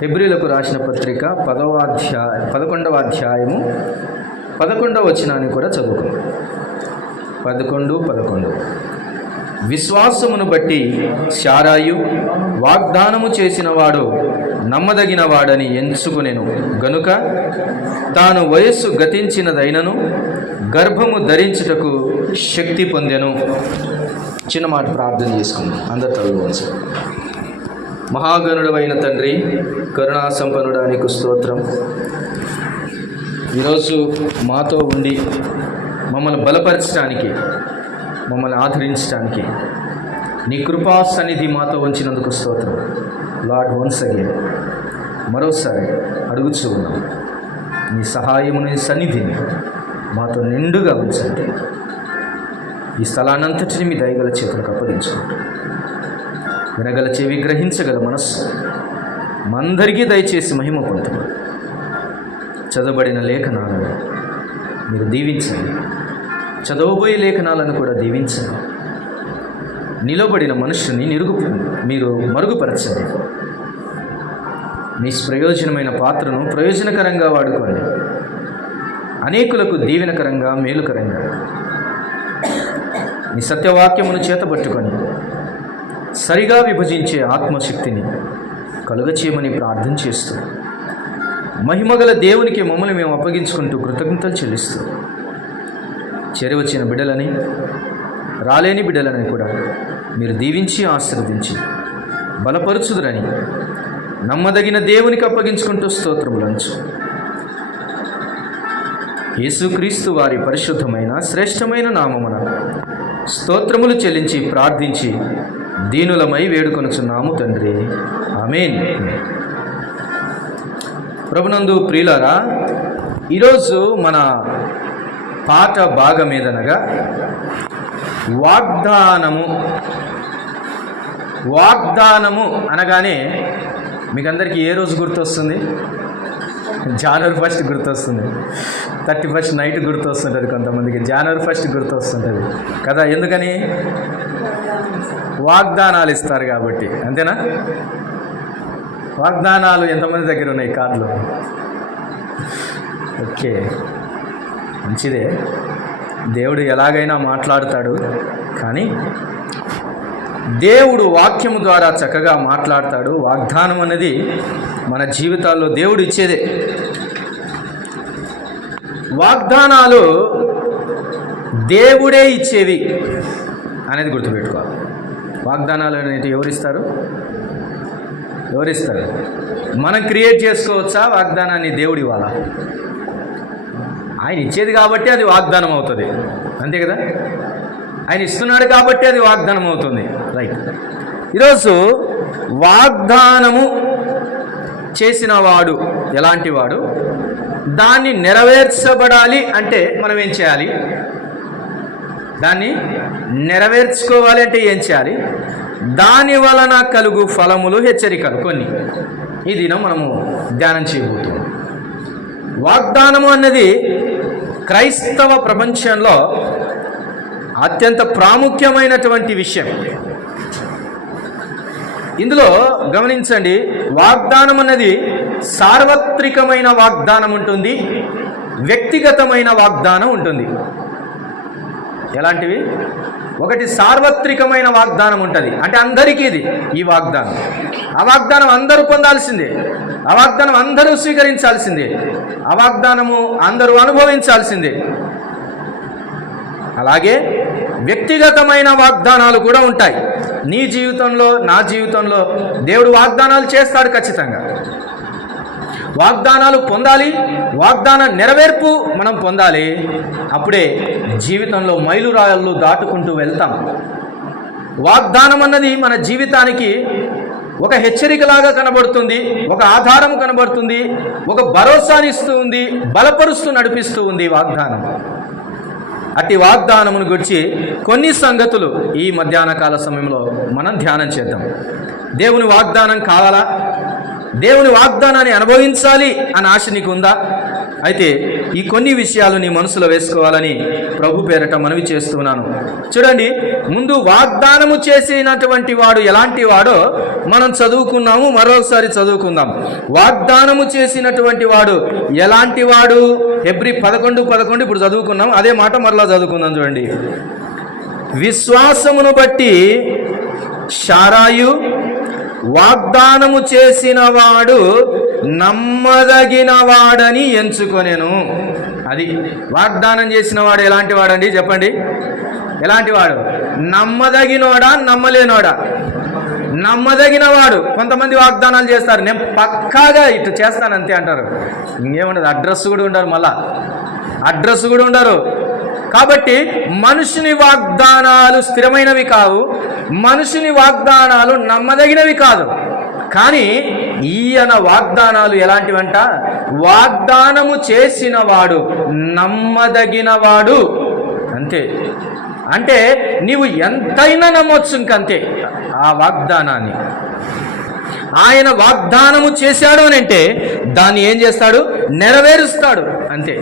హెబ్రీలకు రాసిన పత్రిక 11వ అధ్యాయము 11వ వచనాన్ని కూడా చదువుకుందాం. 11 విశ్వాసమును బట్టి శారాయు వాగ్దానము చేసిన వాడు నమ్మదగిన వాడని ఎంచుకునేను గనుక తాను వయస్సు గతించినదైనను గర్భము ధరించుటకు శక్తి పొందెను. చిన్న మాట ప్రార్థన చేసుకుందాం. అందరు తల్లి మహాగణుడైన తండ్రి, కరుణా సంపన్నుడానికి స్తోత్రం. ఈరోజు మాతో ఉండి మమ్మల్ని బలపరచడానికి, మమ్మల్ని ఆదరించడానికి నీ కృపా సన్నిధి మాతో ఉంచినందుకు స్తోత్రం. లార్డ్, వన్స్ అగైన్ మరోసారి అడుగుచూ ఉన్నాం, నీ సహాయముని సన్నిధిని మాతో నిండుగా ఉంచండి. ఈ స్థలాన్నంతటిని మీ దయగల చేతులకు అప్పగించుకుంటాం. వినగల చెవి, గ్రహించగల మనస్సు మందరికీ దయచేసి మహిమ పొందుతాం. చదవబడిన లేఖనాలను మీరు దీవించండి, చదవబోయే లేఖనాలను కూడా దీవించండి. నిలబడిన మనుషుని మీరు మరుగుపరచండి. నిష్ప్రయోజనమైన పాత్రను ప్రయోజనకరంగా వాడుకోండి. అనేకులకు దీవెనకరంగా, మేలుకరంగా నీ సత్యవాక్యమును చేతబట్టుకొని సరిగా విభజించే ఆత్మశక్తిని కలుగచేయమని ప్రార్థన చేస్తూ, మహిమగల దేవునికి మమ్మల్ని మేము అప్పగించుకుంటూ కృతజ్ఞతలు చెల్లిస్తూ, చేరవచ్చిన బిడ్డలని, రాలేని బిడ్డలని కూడా మీరు దీవించి ఆశీర్వదించి బలపరుచుదురని నమ్మదగిన దేవునికి అప్పగించుకుంటూ స్తోత్రములంచు యేసుక్రీస్తు వారి పరిశుద్ధమైన శ్రేష్టమైన నామమున స్తోత్రములు చెల్లించి ప్రార్థించి దీనులమై వేడుకొనుచున్నాము తండ్రి, ఆమేన్. ప్రభునందు ప్రియులారా, ఈరోజు మన పాఠ భాగం ఏదనగా వాగ్దానము అనగానే మీకు అందరికీ ఏ రోజు గుర్తొస్తుంది? జనవరి 1 గుర్తొస్తుంది, 31 నైట్ గుర్తొస్తుంటుంది, కొంతమందికి జనవరి 1 గుర్తొస్తుంటుంది కదా. ఎందుకని? వాగ్దానాలు ఇస్తారు కాబట్టి, అంతేనా? వాగ్దానాలు ఎంతమంది దగ్గర ఉన్నాయి కార్డులు? ఓకే, మంచిదే. దేవుడు ఎలాగైనా మాట్లాడతాడు, కానీ దేవుడు వాక్యము ద్వారా చక్కగా మాట్లాడతాడు. వాగ్దానం అనేది మన జీవితాల్లో దేవుడు ఇచ్చేదే. వాగ్దానాలు దేవుడే ఇచ్చేవి అనేది గుర్తుపెట్టుకోవాలి. వాగ్దానాలు అనేది ఎవరిస్తారు? మనం క్రియేట్ చేసుకోవచ్చా వాగ్దానాన్ని? దేవుడి వాళ్ళ ఆయన ఇచ్చేది కాబట్టి అది వాగ్దానం అవుతుంది, అంతే కదా. ఆయన ఇస్తున్నాడు కాబట్టి అది వాగ్దానం అవుతుంది, రైట్. ఈరోజు వాగ్దానము చేసిన వాడు ఎలాంటి వాడు? దాన్ని నెరవేర్చబడాలి అంటే మనం ఏం చేయాలి? దాన్ని నెరవేర్చుకోవాలి అంటే ఏం చేయాలి? దాని వలన కలుగు ఫలములు, హెచ్చరికలు కొన్ని ఈ దినం మనము ధ్యానం చేయబోతున్నాం. వాగ్దానము అన్నది క్రైస్తవ ప్రపంచంలో అత్యంత ప్రాముఖ్యమైనటువంటి విషయం. ఇందులో గమనించండి, వాగ్దానం అన్నది సార్వత్రికమైన వాగ్దానం ఉంటుంది, వ్యక్తిగతమైన వాగ్దానం ఉంటుంది. ఎలాంటివి? ఒకటి సార్వత్రికమైన వాగ్దానం ఉంటుంది, అంటే అందరికీ ఇది ఈ వాగ్దానం. ఆ వాగ్దానం అందరూ పొందాల్సిందే, ఆ వాగ్దానం అందరూ స్వీకరించాల్సిందే, ఆ వాగ్దానము అందరూ అనుభవించాల్సిందే. అలాగే వ్యక్తిగతమైన వాగ్దానాలు కూడా ఉంటాయి. నీ జీవితంలో, నా జీవితంలో దేవుడు వాగ్దానాలు చేస్తాడు ఖచ్చితంగా. వాగ్దానాలు పొందాలి, వాగ్దాన నెరవేర్పు మనం పొందాలి. అప్పుడే జీవితంలో మైలురాళ్ళు దాటుకుంటూ వెళ్తాం. వాగ్దానం అన్నది మన జీవితానికి ఒక హెచ్చరికలాగా కనబడుతుంది, ఒక ఆధారం కనబడుతుంది, ఒక భరోసానిస్తూ ఉంది, బలపరుస్తూ నడిపిస్తూ ఉంది వాగ్దానం. అట్టి వాగ్దానమును గురించి కొన్ని సంగతులు ఈ మధ్యాహ్న కాల సమయంలో మనం ధ్యానం చేద్దాం. దేవుని వాగ్దానం కావాలా? దేవుని వాగ్దానాన్ని అనుభవించాలి అని ఆశ నీకు ఉందా? అయితే ఈ కొన్ని విషయాలు నీ మనసులో వేసుకోవాలని ప్రభు పేరట మనవి చేస్తున్నాను. చూడండి, ముందు వాగ్దానము చేసినటువంటి వాడు ఎలాంటి వాడో మనం చదువుకున్నాము, మరోసారి చదువుకుందాం. వాగ్దానము చేసినటువంటి వాడు ఎలాంటి వాడు? హెబ్రీ 11:11 ఇప్పుడు చదువుకున్నాం, అదే మాట మరలా చదువుకుందాం. చూడండి, విశ్వాసమును బట్టి శారాయు వాగ్దానము చేసిన వాడు నమ్మదగిన వాడని ఎంచుకొనెను. అది వాగ్దానం చేసిన వాడు ఎలాంటి వాడండి చెప్పండి? ఎలాంటి వాడు? నమ్మదగినోడా నమ్మలేనోడా? నమ్మదగిన వాడు. కొంతమంది వాగ్దానాలు చేస్తారు, నేను పక్కాగా ఇటు చేస్తానంతే అంటారు, ఇంకేముండదు, అడ్రస్ కూడా ఉండరు, మళ్ళా అడ్రస్ కూడా ఉండరు. కాబట్టి మనుషుని వాగ్దానాలు స్థిరమైనవి కావు, మనుషుని వాగ్దానాలు నమ్మదగినవి కాదు. కానీ ఈయన వాగ్దానాలు ఎలాంటివంట? వాగ్దానము చేసిన వాడు నమ్మదగినవాడు. అంతే. అంటే నీవు ఎంతైనా నమ్మొచ్చు, ఇంకంతే ఆ వాగ్దానాన్ని. ఆయన వాగ్దానము చేశాడు అని అంటే దాన్ని ఏం చేస్తాడు? నెరవేరుస్తాడు. అంతే.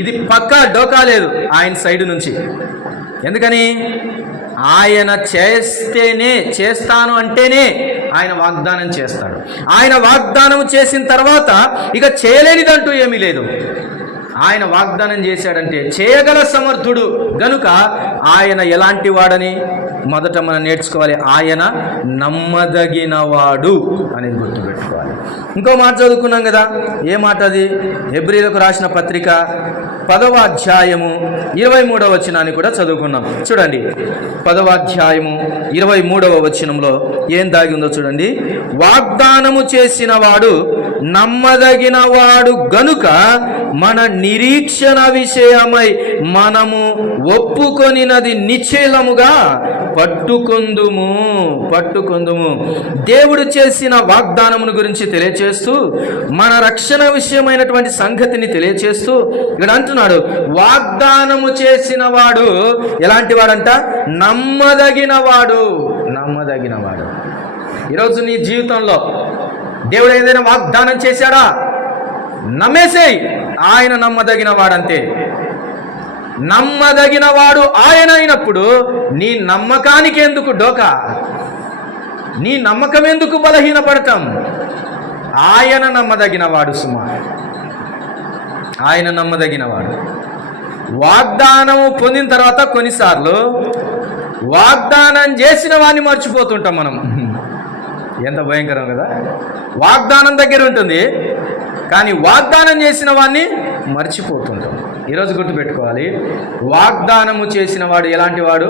ఇది పక్కా డోకా లేదు ఆయన సైడ్ నుంచి. ఎందుకని? ఆయన చేస్తేనే, చేస్తాను అంటేనే ఆయన వాగ్దానం చేస్తాడు. ఆయన వాగ్దానం చేసిన తర్వాత ఇక చేయలేనిదంటూ ఏమీ లేదు. ఆయన వాగ్దానం చేశాడంటే చేయగల సమర్థుడు గనుక ఆయన ఎలాంటి వాడని మొదట మనం నేర్చుకోవాలి. ఆయన నమ్మదగినవాడు అనేది గుర్తుపెట్టుకోవాలి. ఇంకో మాట చదువుకున్నాం కదా, ఏ మాట అది? హెబ్రీలకు రాసిన పత్రిక 10వ అధ్యాయము 23వ వచనాన్ని కూడా చదువుకున్నాం. చూడండి, 10వ అధ్యాయము 23వ వచనంలో ఏం దాగి ఉందో చూడండి. వాగ్దానము చేసిన వాడు నమ్మదగిన వాడు గనుక మన నిరీక్షణ విషయమై మనము ఒప్పుకొనినది నిశ్చలముగా పట్టుకొందుము. దేవుడు చేసిన వాగ్దానమును గురించి తెలియచేస్తూ, మన రక్షణ విషయమైనటువంటి సంగతిని తెలియచేస్తూ ఇక్కడ అంటున్నాడు, వాగ్దానము చేసిన వాడు ఎలాంటి వాడంట? నమ్మదగినవాడు. నమ్మదగినవాడు. ఈరోజు నీ జీవితంలో దేవుడు ఏదైనా వాగ్దానం చేశాడా? నమ్మేసేయ్, ఆయన నమ్మదగిన వాడంతే. నమ్మదగిన వాడు ఆయన అయినప్పుడు నీ నమ్మకానికి ఎందుకు డోకా? నీ నమ్మకం ఎందుకు బలహీనపడతాం? ఆయన నమ్మదగిన వాడు సుమా, ఆయన నమ్మదగిన వాడు. వాగ్దానము పొందిన తర్వాత కొన్నిసార్లు వాగ్దానం చేసిన వాడిని మర్చిపోతుంటాం మనం. ఎంత భయంకరం కదా! వాగ్దానం దగ్గర ఉంటుంది కానీ వాగ్దానం చేసిన వాడిని మర్చిపోతుంటాం. ఈరోజు గుర్తుపెట్టుకోవాలి, వాగ్దానము చేసిన వాడు ఎలాంటి వాడు?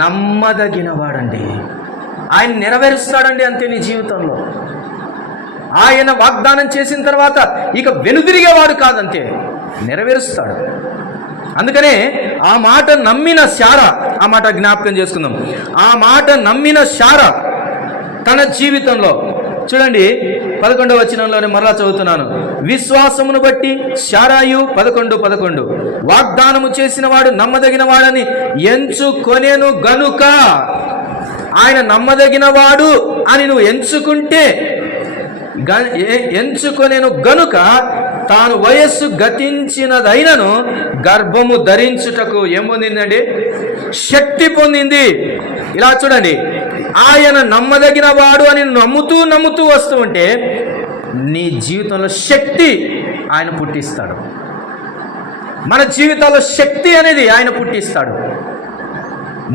నమ్మదగిన వాడండి. ఆయన నెరవేరుస్తాడండి, అంతే. నీ జీవితంలో ఆయన వాగ్దానం చేసిన తర్వాత ఇక వెనుదిరిగేవాడు కాదంతే, నెరవేరుస్తాడు. అందుకనే ఆ మాట నమ్మిన శారా, ఆ మాట జ్ఞాపకం చేసుకుందాం. ఆ మాట నమ్మిన శారా తన జీవితంలో చూడండి 11వ వచనంలోనే మరలా చదువుతున్నాను. విశ్వాసమును బట్టి శారాయు 11:11 వాగ్దానము చేసిన వాడు నమ్మదగిన వాడని ఎంచుకొనేను గనుక. ఆయన నమ్మదగిన వాడు అని నువ్వు ఎంచుకొనేను గనుక తాను వయస్సు గతించినదైనను గర్భము ధరించుటకు ఏం పొందిందండి? శక్తి పొందింది. ఇలా చూడండి, ఆయన నమ్మదగిన వాడు అని నమ్ముతూ వస్తూ ఉంటే నీ జీవితంలో శక్తి ఆయన పుట్టిస్తాడు. మన జీవితంలో శక్తి అనేది ఆయన పుట్టిస్తాడు.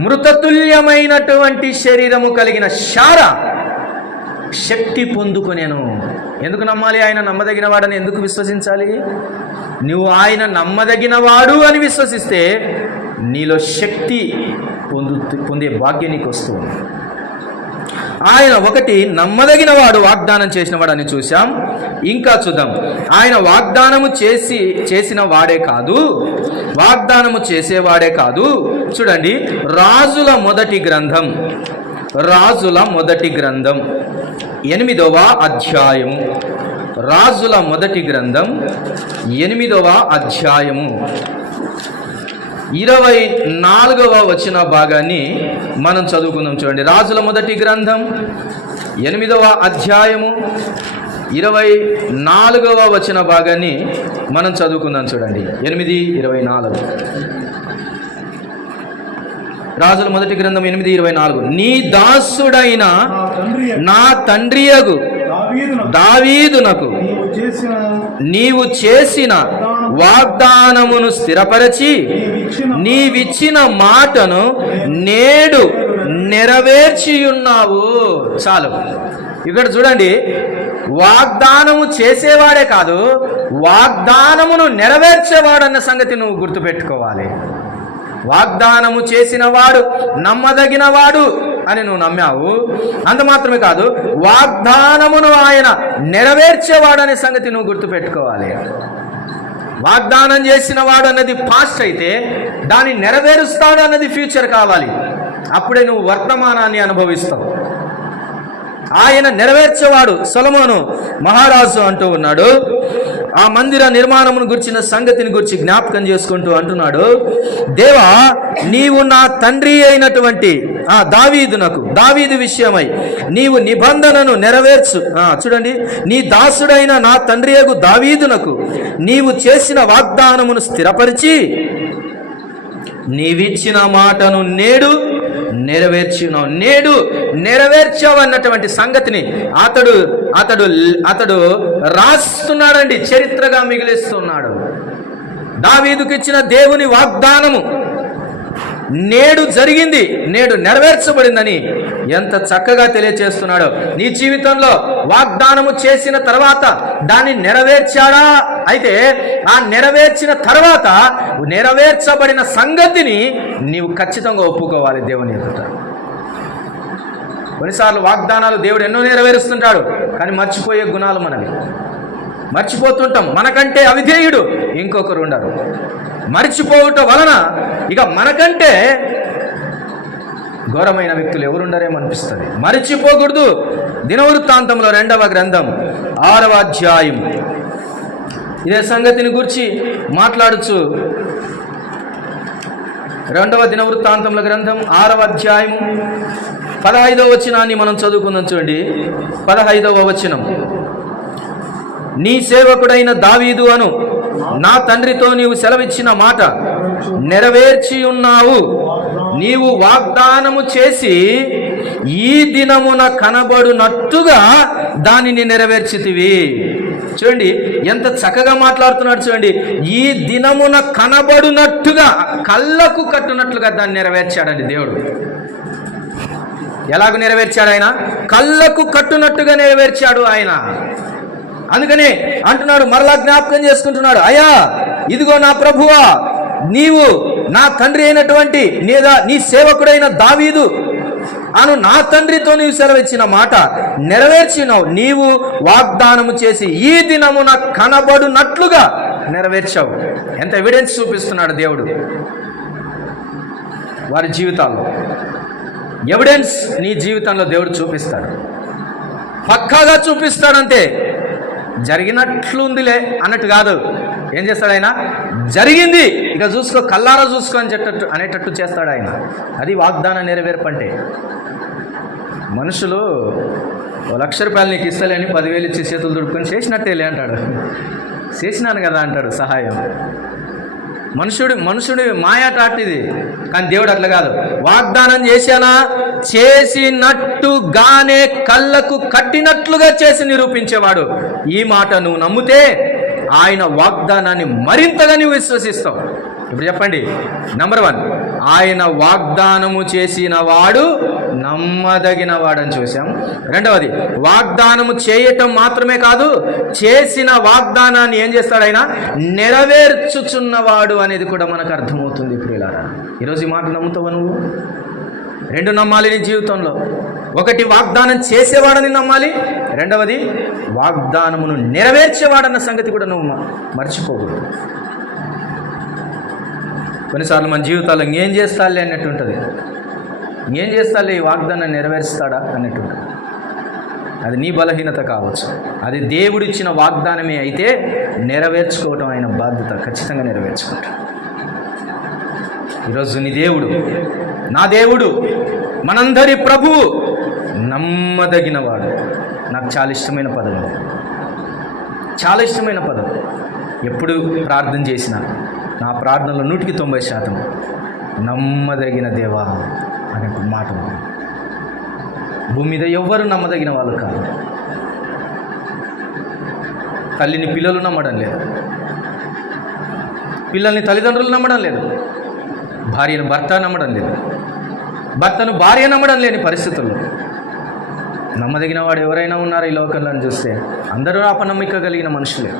మృతతుల్యమైనటువంటి శరీరము కలిగిన శారా శక్తి పొందుకునేను. ఎందుకు నమ్మాలి? ఆయన నమ్మదగిన వాడని ఎందుకు విశ్వసించాలి? నువ్వు ఆయన నమ్మదగిన వాడు అని విశ్వసిస్తే నీలో శక్తి పొందే భాగ్యం నీకు వస్తుంది. ఆయన ఒకటి నమ్మదగిన వాడు, వాగ్దానం చేసిన వాడు అని చూసాం. ఇంకా చూద్దాం, ఆయన వాగ్దానము చేసిన వాడే కాదు, వాగ్దానము చేసేవాడే కాదు. చూడండి, రాజుల మొదటి గ్రంథం 8వ అధ్యాయము. రాజుల మొదటి గ్రంథం 8వ అధ్యాయము 24వ వచన భాగాన్ని మనం చదువుకుందాం. చూడండి, రాజుల మొదటి గ్రంథం 8వ అధ్యాయము 24వ వచన భాగాన్ని మనం చదువుకుందాం. చూడండి, 8:24. రాజుల మొదటి గ్రంథం 8:24. నీ దాసుడైన నా తండ్రియగు దావీదునకు నీవు చేసిన వాగ్దానమును స్థిరపరచి నీవిచ్చిన మాటను నేడు నెరవేర్చియున్నావు. చాలు. ఇక్కడ చూడండి, వాగ్దానము చేసేవాడే కాదు, వాగ్దానమును నెరవేర్చేవాడన్న సంగతి నువ్వు గుర్తుపెట్టుకోవాలి. వాగ్దానము చేసిన వాడు నమ్మదగిన వాడు అని నువ్వు నమ్మావు. అంత మాత్రమే కాదు, వాగ్దానమును ఆయన నెరవేర్చేవాడనే సంగతి నువ్వు గుర్తుపెట్టుకోవాలి. వాగ్దానం చేసిన వాడు అన్నది పాస్ట్ అయితే, దాన్ని నెరవేరుస్తాడు అన్నది ఫ్యూచర్ కావాలి. అప్పుడే నువ్వు వర్తమానాన్ని అనుభవిస్తావు. ఆయన నెరవేర్చేవాడు. సొలొమోను మహారాజు అంటూ ఉన్నాడు, ఆ మందిర నిర్మాణమును గురించిన సంగతిని గురించి జ్ఞాపకం చేసుకుంటూ అంటున్నాడు, దేవా నీవు నా తండ్రి అయినటువంటి దావీదు విషయమై నీవు నిబంధనను నెరవేర్చు. చూడండి, నీ దాసుడైన నా తండ్రి యగు దావీదునకు నీవు చేసిన వాగ్దానమును స్థిరపరిచి నీవిచ్చిన మాటను నేడు నెరవేర్చున్నావు. నేడు నెరవేర్చావు అన్నటువంటి సంగతిని అతడు రాస్తున్నాడండి, చరిత్రగా మిగిలిస్తున్నాడు. దావీదుకు ఇచ్చిన దేవుని వాగ్దానము నేడు జరిగింది, నేడు నెరవేర్చబడిందని ఎంత చక్కగా తెలియచేస్తున్నాడో. నీ జీవితంలో వాగ్దానము చేసిన తర్వాత దాన్ని నెరవేర్చాడా? అయితే ఆ నెరవేర్చిన తర్వాత నెరవేర్చబడిన సంగతిని నీవు ఖచ్చితంగా ఒప్పుకోవాలి దేవుని ఎదుట. కొన్నిసార్లు వాగ్దానాలు దేవుడు ఎన్నో నెరవేరుస్తుంటాడు, కానీ మర్చిపోయే గుణాలు మనవి. మర్చిపోతుంటాం. మనకంటే అవిధేయుడు ఇంకొకరు ఉండరు. మర్చిపోవటం వలన ఇక మనకంటే ఘోరమైన వ్యక్తులు ఎవరుండరేమో అనిపిస్తుంది. మర్చిపోకూడదు. దినవృత్తాంతంలో 2వ గ్రంథం 6వ అధ్యాయం ఇదే సంగతిని గురించి మాట్లాడుచు 2వ దినవృత్తాంతముల గ్రంథం 6వ అధ్యాయం 15వ వచనాన్ని మనం చదువుకుందాం. చూడండి, 15వ వచనం. నీ సేవకుడైన దావీదు అను నా తండ్రితో నీవు సెలవిచ్చిన మాట నెరవేర్చి ఉన్నావు. నీవు వాగ్దానము చేసి ఈ దినమున కనబడునట్టుగా దానిని నెరవేర్చితివి. చూడండి ఎంత చక్కగా మాట్లాడుతున్నాడు. చూడండి, ఈ దినమున కనబడునట్టుగా, కళ్ళకు కట్టునట్లుగా దాన్ని నెరవేర్చాడండి దేవుడు. ఎలాగ నెరవేర్చాడు ఆయన? కళ్ళకు కట్టునట్టుగా నెరవేర్చాడు ఆయన. అందుకనే అంటున్నాడు, మరలా జ్ఞాపకం చేసుకుంటున్నాడు, అయ్యా ఇదిగో నా ప్రభువా, నీవు నా తండ్రి అయినటువంటి నీ సేవకుడైన దావీదు అను నా తండ్రితో నీవు సెలవిచ్చిన మాట నెరవేర్చినావు. నీవు వాగ్దానము చేసి ఈ దినమున కనబడునట్లుగా నెరవేర్చావు. ఎంత ఎవిడెన్స్ చూపిస్తున్నాడు దేవుడు వారి జీవితాల్లో. ఎవిడెన్స్ నీ జీవితంలో దేవుడు చూపిస్తాడు, పక్కాగా చూపిస్తాడంతే. జరిగినట్లుందిలే అన్నట్టు కాదు. ఏం చేస్తాడు ఆయన? జరిగింది, ఇక చూసుకో, కల్లారా చూసుకో అని అనేటట్టు చేస్తాడు ఆయన. అది వాగ్దాన నెరవేర్పు అంటే. మనుషులు 1,00,000 రూపాయలు నీకు ఇస్తలేని 10,000 ఇచ్చి చేతులు దుడుకొని చేసినట్టేలే అంటాడు. చేసినాను కదా అంటాడు సహాయం. మనుషుడి మాయాటాటిది. కానీ దేవుడు అట్లా కాదు. వాగ్దానం చేశానా, చేసినట్టుగానే కళ్ళకు కట్టినట్లుగా చేసి నిరూపించేవాడు. ఈ మాట నువ్వు నమ్మితే ఆయన వాగ్దానాన్ని మరింతగా నువ్వు విశ్వసిస్తావు. ఇప్పుడు చెప్పండి, నెంబర్ 1, ఆయన వాగ్దానము చేసిన వాడు నమ్మదగిన వాడని చూసాం. 2వది, వాగ్దానము చేయటం మాత్రమే కాదు, చేసిన వాగ్దానాన్ని ఏం చేస్తాడు ఆయన? నెరవేర్చుచున్నవాడు అనేది కూడా మనకు అర్థమవుతుంది. ఇప్పుడు ఇలా ఈరోజు ఈ మాట నమ్ముతావా నువ్వు? 2 నమ్మాలి నీ జీవితంలో. 1 వాగ్దానం చేసేవాడని నమ్మాలి, 2వది వాగ్దానమును నెరవేర్చేవాడన్న సంగతి కూడా నువ్వు మర్చిపోకూడదు. కొన్నిసార్లు మన జీవితాల్లో ఇంకేం చేస్తాలే అన్నట్టు ఉంటుంది. ఇంకేం చేస్తాలే, ఈ వాగ్దానాన్ని నెరవేరుస్తాడా అన్నట్టు ఉంటుంది. అది నీ బలహీనత కావచ్చు. అది దేవుడిచ్చిన వాగ్దానమే అయితే నెరవేర్చుకోవటం ఆయన బాధ్యత. ఖచ్చితంగా నెరవేర్చుకుంటాడు. ఈరోజు నీ దేవుడు, నా దేవుడు, మనందరి ప్రభువు నమ్మదగినవాడు. నాకు చాలా ఇష్టమైన పదం. చాలా ఇష్టమైన పదం. ఎప్పుడు ప్రార్థన చేసినా నా ప్రార్థనలో 190% నమ్మదగిన దేవా అనే మాట ఉంది. భూమి మీద ఎవ్వరు నమ్మదగిన వాళ్ళు కాదు. తల్లిని పిల్లలు నమ్మడం లేదు, పిల్లల్ని తల్లిదండ్రులు నమ్మడం లేదు, భార్యను భర్త నమ్మడం లేదు, భర్తను భార్య నమ్మడం లేని పరిస్థితుల్లో నమ్మదగిన వాడు ఎవరైనా ఉన్నారా ఈ లోకంలో అని చూస్తే అందరూ అపనమ్మిక కలిగిన మనుషులే.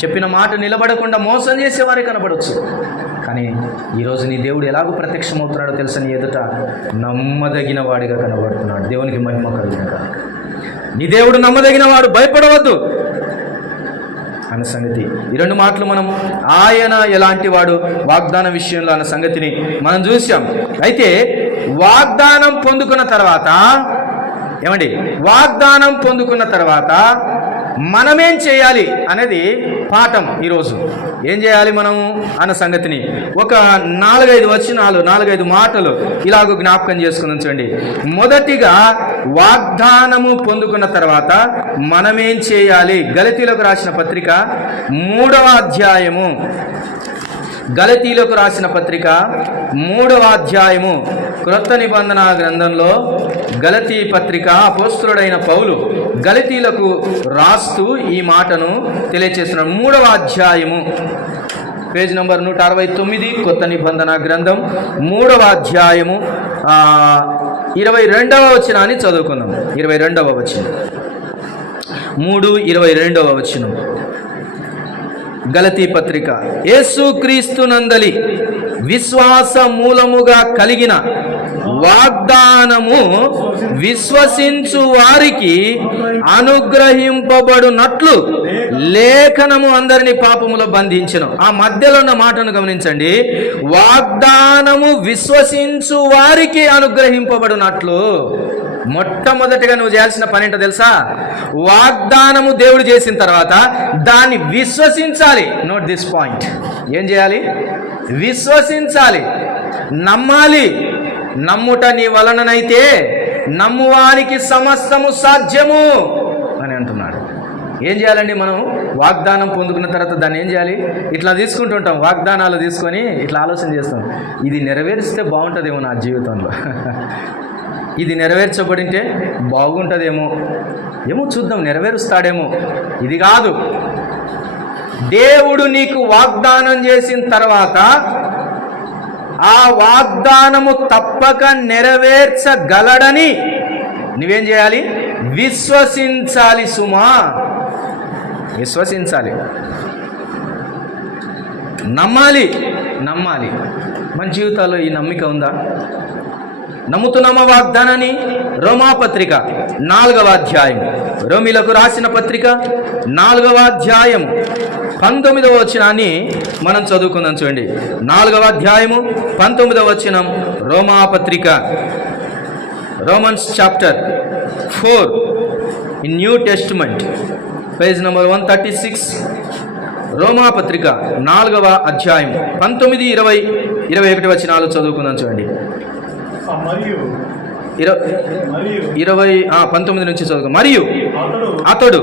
చెప్పిన మాట నిలబడకుండా మోసం చేసేవారే కనబడవచ్చు. కానీ ఈరోజు నీ దేవుడు ఎలాగో ప్రత్యక్షమవుతున్నాడో తెలుసా, నీ ఎదుట నమ్మదగిన వాడిగా కనబడుతున్నాడు. దేవునికి మహిమ కలుగును. నీ దేవుడు నమ్మదగిన వాడు, భయపడవద్దు అన్న సంగతి. ఈ 2 మాటలు మనం ఆయన ఎలాంటి వాడు వాగ్దాన విషయంలో అన్న సంగతిని మనం చూసాం. అయితే వాగ్దానం పొందుకున్న తర్వాత ఏమండి, వాగ్దానం పొందుకున్న తర్వాత మనమేం చేయాలి అనేది పాఠం. ఈరోజు ఏం చేయాలి మనము అన్న సంగతిని ఒక 4-5 వచనాలు 4-5 మాటలు ఇలాగ జ్ఞాపకం చేసుకుని ఉంచండి. మొదటిగా వాగ్దానము పొందుకున్న తర్వాత మనమేం చేయాలి? గలతీలకు రాసిన పత్రిక 3వ అధ్యాయము, గలతీలకు రాసిన పత్రిక 3వ అధ్యాయము, క్రొత్త నిబంధన గ్రంథంలో గలతీ పత్రిక అపోస్తలుడైన పౌలు గలతీలకు రాస్తూ ఈ మాటను తెలియచేస్తున్నాడు. 3వ అధ్యాయము, పేజ్ నంబర్ 169, కొత్త నిబంధన గ్రంథం 3వ అధ్యాయము 22వ వచనాన్ని చదువుకుందాం. 22వ వచనం, 3:22వ వచనం. గలతీ పత్రిక, యేసుక్రీస్తునందలి విశ్వాస మూలముగా కలిగిన వాగ్దానము విశ్వసించు వారికి అనుగ్రహింపబడునట్లు లేఖనము అందరినీ పాపములో బంధించెను. ఆ మధ్యలో ఉన్న మాటను గమనించండి. వాగ్దానము విశ్వసించు వారికి అనుగ్రహింపబడునట్లు. మొట్టమొదటిగా నువ్వు చేయాల్సిన పని ఏంటో తెలుసా? వాగ్దానము దేవుడు చేసిన తర్వాత దాన్ని విశ్వసించాలి. Note this point. ఏం చేయాలి? విశ్వసించాలి, నమ్మాలి. నమ్ముట నీ వలననైతే నమ్మువానికి సమస్తము సాధ్యము అని అంటున్నాడు. ఏం చేయాలండి? మనం వాగ్దానం పొందుకున్న తర్వాత దాన్ని ఏం చేయాలి? ఇట్లా తీసుకుంటుంటాం, వాగ్దానాలు తీసుకొని ఇట్లా ఆలోచన చేస్తాం, ఇది నెరవేరిస్తే బాగుంటుందేమో నా జీవితంలో, ఇది నెరవేర్చబడింటే బాగుంటుందేమో, ఏమో చూద్దాం నెరవేరుస్తాడేమో. ఇది కాదు. దేవుడు నీకు వాగ్దానం చేసిన తర్వాత ఆ వాగ్దానము తప్పక నెరవేర్చగలడని నువ్వేం చేయాలి? విశ్వసించాలి సుమా, విశ్వసించాలి, నమ్మాలి. మన జీవితాల్లో ఈ నమ్మిక ఉందా? నమ్ముతున్నామా వాగ్దానాన్ని? రోమాపత్రిక 4వ అధ్యాయం, రోమిలకు రాసిన పత్రిక 4వ అధ్యాయం 19వ వచనాన్ని మనం చదువుకుందాం. చూడండి, 4వ అధ్యాయము 19వ వచనం, రోమాపత్రిక, Romans chapter 4 in new testament, page number 136. రోమాపత్రిక 4వ అధ్యాయం 19, 20, 21 వచనాలు చదువుకుందాం. చూడండి, 19 నుంచి చదువు. మరియు అతడు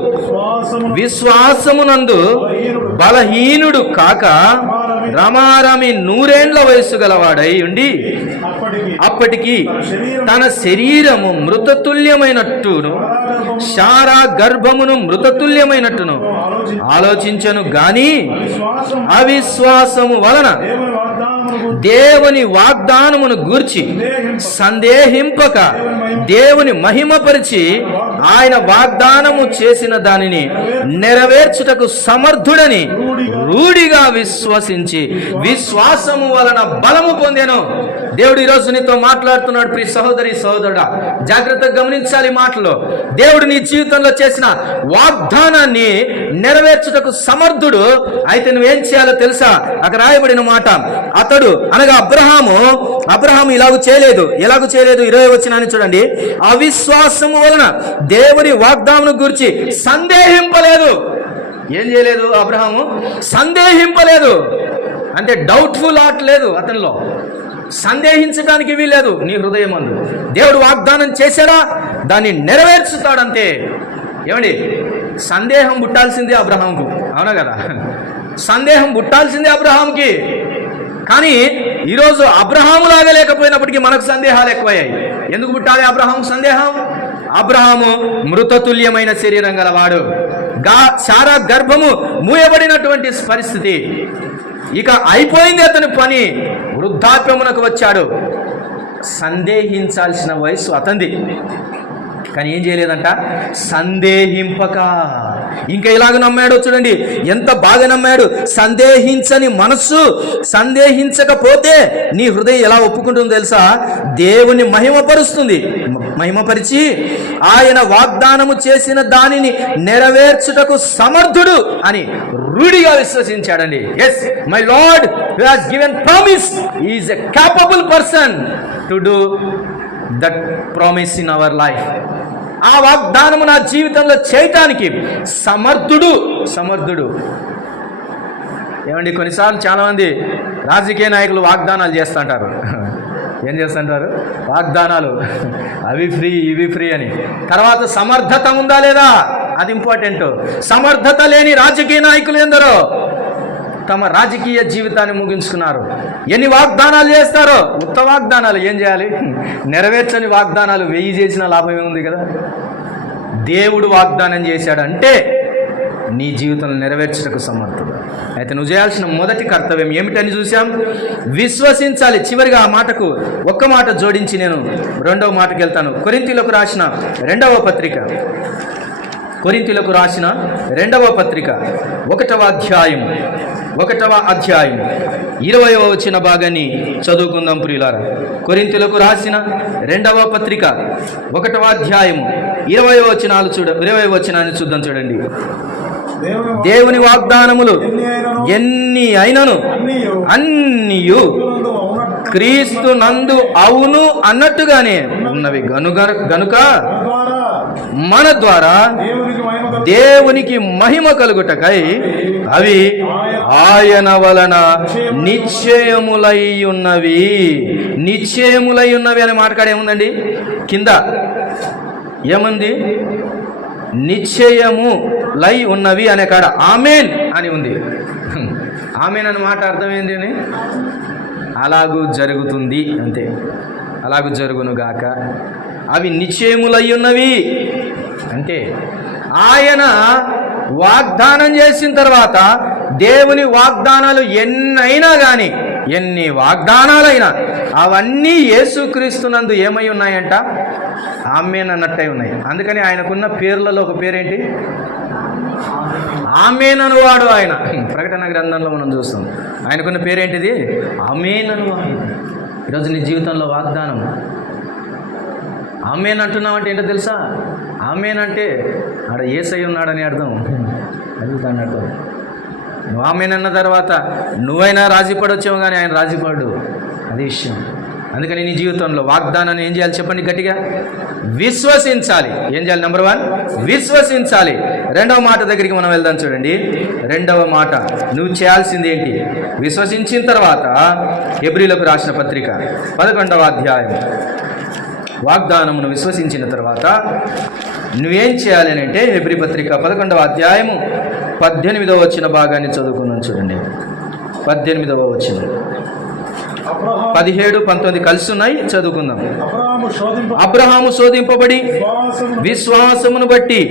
విశ్వాసమునందు బలహీనుడు కాక రమారమి 100 ఏండ్ల వయస్సు గలవాడై ఉండి అప్పటికి తన శరీరము మృతతుల్యమైనట్టును శారా గర్భమును మృతతుల్యమైనట్టును ఆలోచించను గాని అవిశ్వాసము వలన దేవుని వాగ్దానమును గూర్చి సందేహింపక దేవుని మహిమపరిచి ఆయన వాగ్దానము చేసిన దానిని నెరవేర్చుటకు సమర్థుడని రూఢిగా విశ్వసించి విశ్వాసము వలన బలము పొందెను. దేవుడు ఈరోజు నీతో మాట్లాడుతున్నాడు. ప్రియ సహోదరి సహోదరుడా, జాగ్రత్తగా గమనించాలి మాటలో. దేవుడు నీ జీవితంలో చేసిన వాగ్దానాన్ని నెరవేర్చుటకు సమర్థుడు. అయితే నువ్వేం చేయాలో తెలుసా? అక్కడ రాయబడిన మాట, అతడు అనగా అబ్రహాము ఇలాగూ చేయలేదు. ఎలాగూ చేయలేదు? 20 వచనాన్ని చూడండి. అవిశ్వాసము వలన దేవుని వాగ్దానం గురించి సందేహింపలేదు. ఏం చేయలేదు? అబ్రహాము సందేహింపలేదు. అంటే డౌట్ఫుల్ ఆట్ లేదు అతనిలో, సందేహించడానికి వీల్లేదు. నీ హృదయం అందు దేవుడు వాగ్దానం చేశాడా, దాన్ని నెరవేర్చుతాడంతే. ఏమండి, సందేహం పుట్టాల్సిందే అబ్రహాంకు, అవునా కదా? సందేహం పుట్టాల్సిందే అబ్రహాంకి. కానీ ఈరోజు అబ్రహాములాగా లేకపోయినప్పటికీ మనకు సందేహాలు ఎక్కువయ్యాయి. ఎందుకు పుట్టాలి అబ్రహాం సందేహం? అబ్రహాము మృతతుల్యమైన శరీరం గలవాడు. శారా గర్భము మూయబడినటువంటి పరిస్థితి. ఇక అయిపోయింది అతని పని. వృద్ధాప్యమునకు వచ్చాడు. సందేహించాల్సిన వయసు అతనిది. కానీ ఏం చేయలేదంట, సందేహింపక ఇంకా ఇలాగ నమ్మాడు. చూడండి ఎంత బాగా నమ్మాడు. సందేహించని మనస్సు, సందేహించకపోతే నీ హృదయం ఎలా ఒప్పుకుంటుందో తెలుసా? దేవుని మహిమపరుస్తుంది. మహిమపరిచి ఆయన వాగ్దానము చేసిన దానిని నెరవేర్చుటకు సమర్థుడు అని రూఢిగా విశ్వసించాడండి. Yes, my lord who has given promise is a capable person to do that promise in our life. ఆ వాగ్దానము నా జీవితంలో చేయటానికి సమర్థుడు. ఏమండి, కొన్నిసార్లు చాలామంది రాజకీయ నాయకులు వాగ్దానాలు చేస్తుంటారు. ఏం చేస్తుంటారు? వాగ్దానాలు, అవి ఫ్రీ ఇవి ఫ్రీ అని. తర్వాత సమర్థత ఉందా లేదా, అది ఇంపార్టెంట్. సమర్థత లేని రాజకీయ నాయకులు ఎందరో తమ రాజకీయ జీవితాన్ని ముగించుకున్నారు. ఎన్ని వాగ్దానాలు చేస్తారో, ఉత్త వాగ్దానాలు. ఏం చేయాలి? నెరవేర్చని వాగ్దానాలు 1000 చేసిన లాభమే ఉంది కదా. దేవుడు వాగ్దానం చేశాడంటే నీ జీవితంలో నెరవేర్చడానికి సమర్థుడు. అయితే నువ్వు చేయాల్సిన మొదటి కర్తవ్యం ఏమిటని చూసాం? విశ్వసించాలి. చివరిగా ఆ మాటకు ఒక్క మాట జోడించి నేను రెండవ మాటకు వెళ్తాను. కొరింథీయులకు రాసిన రెండవ పత్రిక 1వ అధ్యాయం 20వ వచన భాగాన్ని చదువుకుందాం ప్రియులారా. కొరింథీయులకు రాసిన 2వ పత్రిక 1వ అధ్యాయం 20వ వచనాన్ని చూద్దాం. చూడండి, దేవుని వాగ్దానములు ఎన్ని అయినను అన్నియు క్రీస్తు నందు అవును అన్నట్టుగానే ఉన్నవి గనుక మన ద్వారా దేవునికి మహిమ కలుగుటకై అవి ఆయన వలన నిశ్చయములై ఉన్నవి అనే మాటకాడ ఏముందండి? కింద ఏముంది? నిశ్చయములై ఉన్నవి అనే కాడ ఆమేన్ అని ఉంది. ఆమేన్ అనే మాట అర్థం ఏంటి అని? అలాగూ జరుగుతుంది అంతే. అలాగూ జరుగునుగాక. అవి నిశ్చయములై ఉన్నవి అంటే ఆయన వాగ్దానం చేసిన తర్వాత దేవుని వాగ్దానాలు ఎన్ని వాగ్దానాలైనా అవన్నీ యేసుక్రీస్తునందు ఏమై ఉన్నాయంట? ఆమేన్ అన్నట్టయి ఉన్నాయి. అందుకని ఆయనకున్న పేర్లలో ఒక పేరేంటి? ఆమేన్ అనువాడు. ఆయన ప్రకటన గ్రంథంలో మనం చూస్తాం. ఆయనకున్న పేరేంటిది? ఆమేన్ అనువాడు. ఈరోజు నీ జీవితంలో వాగ్దానం ఆమేన్ అంటున్నావు అంటే ఏంటో తెలుసా? ఆమేన్ అంటే ఆడ యేసయ్య ఉన్నాడని అర్థం. అది దాని అర్థం. నువ్వు ఆమేన్ అన్న తర్వాత నువ్వైనా రాజీపడొచ్చావు, కానీ ఆయన రాజీపడు. అది విషయం. అందుకని నీ జీవితంలో వాగ్దానాన్ని ఏం చేయాలి చెప్పండి గట్టిగా? విశ్వసించాలి. ఏం చేయాలి? నెంబర్ 1 విశ్వసించాలి. రెండవ మాట దగ్గరికి మనం వెళ్దాం. చూడండి, రెండవ మాట నువ్వు చేయాల్సింది ఏంటి? విశ్వసించిన తర్వాత హెబ్రీలకు రాసిన పత్రిక 11వ అధ్యాయం వాగ్దానమును విశ్వసించిన తర్వాత నువ్వేం చేయాలి అని అంటే, హెబ్రీ పత్రిక 11వ అధ్యాయము 18వ వచన భాగాన్ని చదువుకుందాం. చూడండి, 18వ వచనం. 17, 19 కలిసి ఉన్నాయి, చదువుకుందాం. అబ్రహాము శోధింపబడి విశ్వాసమును బట్టి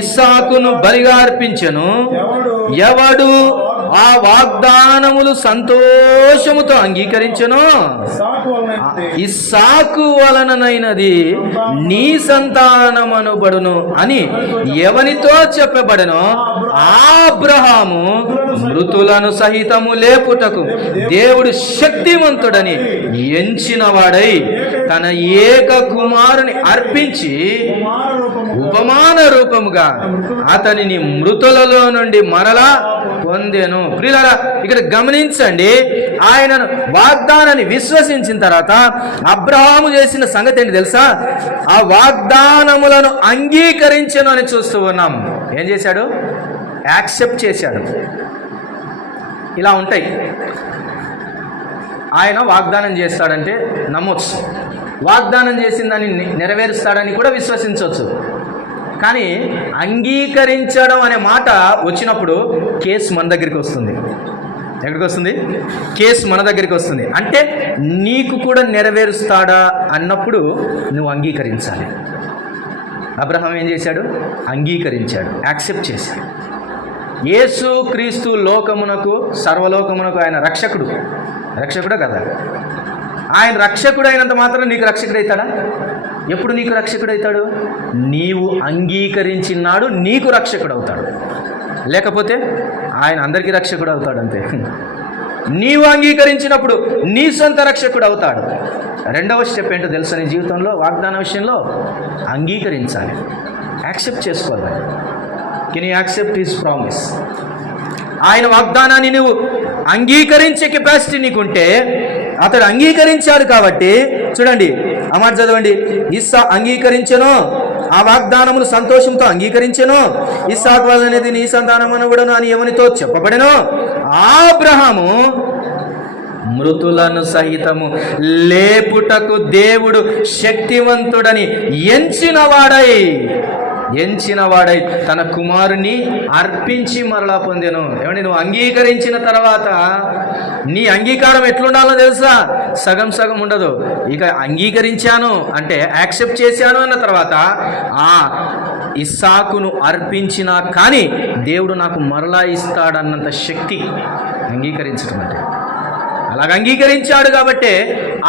ఇస్సాకును బలిగా అర్పించెను. ఎవడు ఆ వాగ్దానములు సంతోషముతో అంగీకరించెను, ఇస్సాకు వలననైనది నీ సంతానమనబడును అని ఎవనితో చెప్పబడెనో ఆ అబ్రహాము మృతులను సహితము లేపుటకు దేవుడు శక్తివంతుడని ఎంచినవాడై తన ఏక కుమారుని అర్పించి ఉపమాన రూపముగా అతనిని మృతులలో నుండి మరలా పొందెను. ప్రియులారా, ఇక్కడ గమనించండి, ఆయనను వాగ్దానాన్ని విశ్వసించిన తర్వాత అబ్రహాము చేసిన సంగతి ఏంటి తెలుసా? ఆ వాగ్దానములను అంగీకరించెను అని చూస్తూ ఉన్నాం. ఏం చేశాడు? యాక్సెప్ట్ చేశాడు. ఇలా ఉంటాయి. ఆయన వాగ్దానం చేస్తాడంటే నమ్మొచ్చు, వాగ్దానం చేసిన దాన్ని నెరవేరుస్తాడని కూడా విశ్వసించవచ్చు. కానీ అంగీకరించడం అనే మాట వచ్చినప్పుడు కేసు మన దగ్గరికి వస్తుంది. ఎక్కడికి వస్తుంది? కేసు మన దగ్గరికి వస్తుంది. అంటే నీకు కూడా నెరవేరుస్తాడా అన్నప్పుడు నువ్వు అంగీకరించాలి. అబ్రహాం ఏం చేశాడు? అంగీకరించాడు, యాక్సెప్ట్ చేశాడు. యేసు క్రీస్తు లోకమునకు, సర్వలోకమునకు ఆయన రక్షకుడే కదా. ఆయన రక్షకుడు అయినంత మాత్రం నీకు రక్షకుడు అవుతాడా? ఎప్పుడు నీకు రక్షకుడు అవుతాడు? నీవు అంగీకరించినాడు నీకు రక్షకుడు అవుతాడు. లేకపోతే ఆయన అందరికీ రక్షకుడు అవుతాడు అంతే. నీవు అంగీకరించినప్పుడు నీ సొంత రక్షకుడు అవుతాడు. రెండవ స్టెప్ ఏంటో తెలుసా? నీ జీవితంలో వాగ్దాన విషయంలో అంగీకరించాలి, యాక్సెప్ట్ చేసుకోవాలి. Can you accept his promise? ఆయన వాగ్దానాన్ని నువ్వు అంగీకరించే కెపాసిటీ నీకుంటే, అతడు అంగీకరించాడు కాబట్టి చూడండి, ఆ మాట చదవండి. ఇస్సా అంగీకరించెను, ఆ వాగ్దానమును సంతోషంతో అంగీకరించెను. ఇస్సాకు అనేది నీ సంతానమనబడును అని ఎవనితో చెప్పబడెను. అబ్రహాము మృతులను సహితము లేపుటకు దేవుడు శక్తివంతుడని ఎంచినవాడై తన కుమారుని అర్పించి మరలా పొందెను. ఏమండి, నువ్వు అంగీకరించిన తర్వాత నీ అంగీకారం ఎట్లుండాలో తెలుసా? సగం సగం ఉండదు. ఇక అంగీకరించాను అంటే, యాక్సెప్ట్ చేశాను అన్న తర్వాత ఆ ఇస్సాకును అర్పించినా కానీ దేవుడు నాకు మరలా ఇస్తాడన్నంత శక్తి అంగీకరించడం అంటే. అలాగ అంగీకరించాడు కాబట్టి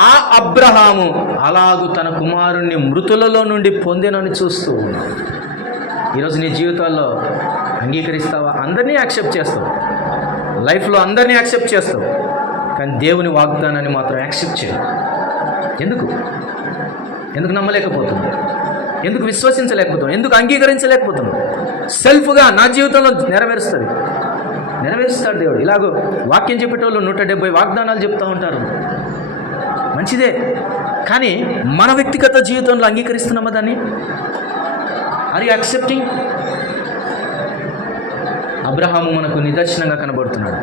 ఆ అబ్రహాము అలాగూ తన కుమారుణ్ణి మృతులలో నుండి పొందెనని చూస్తూ ఉన్నాడు. ఈరోజు నీ జీవితాల్లో అంగీకరిస్తావా? అందరినీ యాక్సెప్ట్ చేస్తావు, లైఫ్లో అందరినీ యాక్సెప్ట్ చేస్తావు, కానీ దేవుని వాగ్దానాన్ని మాత్రం యాక్సెప్ట్ చేయవు. ఎందుకు నమ్మలేకపోతున్నావు? ఎందుకు విశ్వసించలేకపోతున్నావు? ఎందుకు అంగీకరించలేకపోతున్నావు? సెల్ఫ్గా నా జీవితంలో నెరవేరుస్తాడు దేవుడు. ఇలాగో వాక్యం చెప్పేటోళ్ళు 170 వాగ్దానాలు చెప్తూ ఉంటారు, మంచిదే. కానీ మన వ్యక్తిగత జీవితంలో అంగీకరిస్తున్నామా దాన్ని? Are you accepting? అబ్రహాము మనకు నిదర్శనంగా కనబడుతున్నాడు.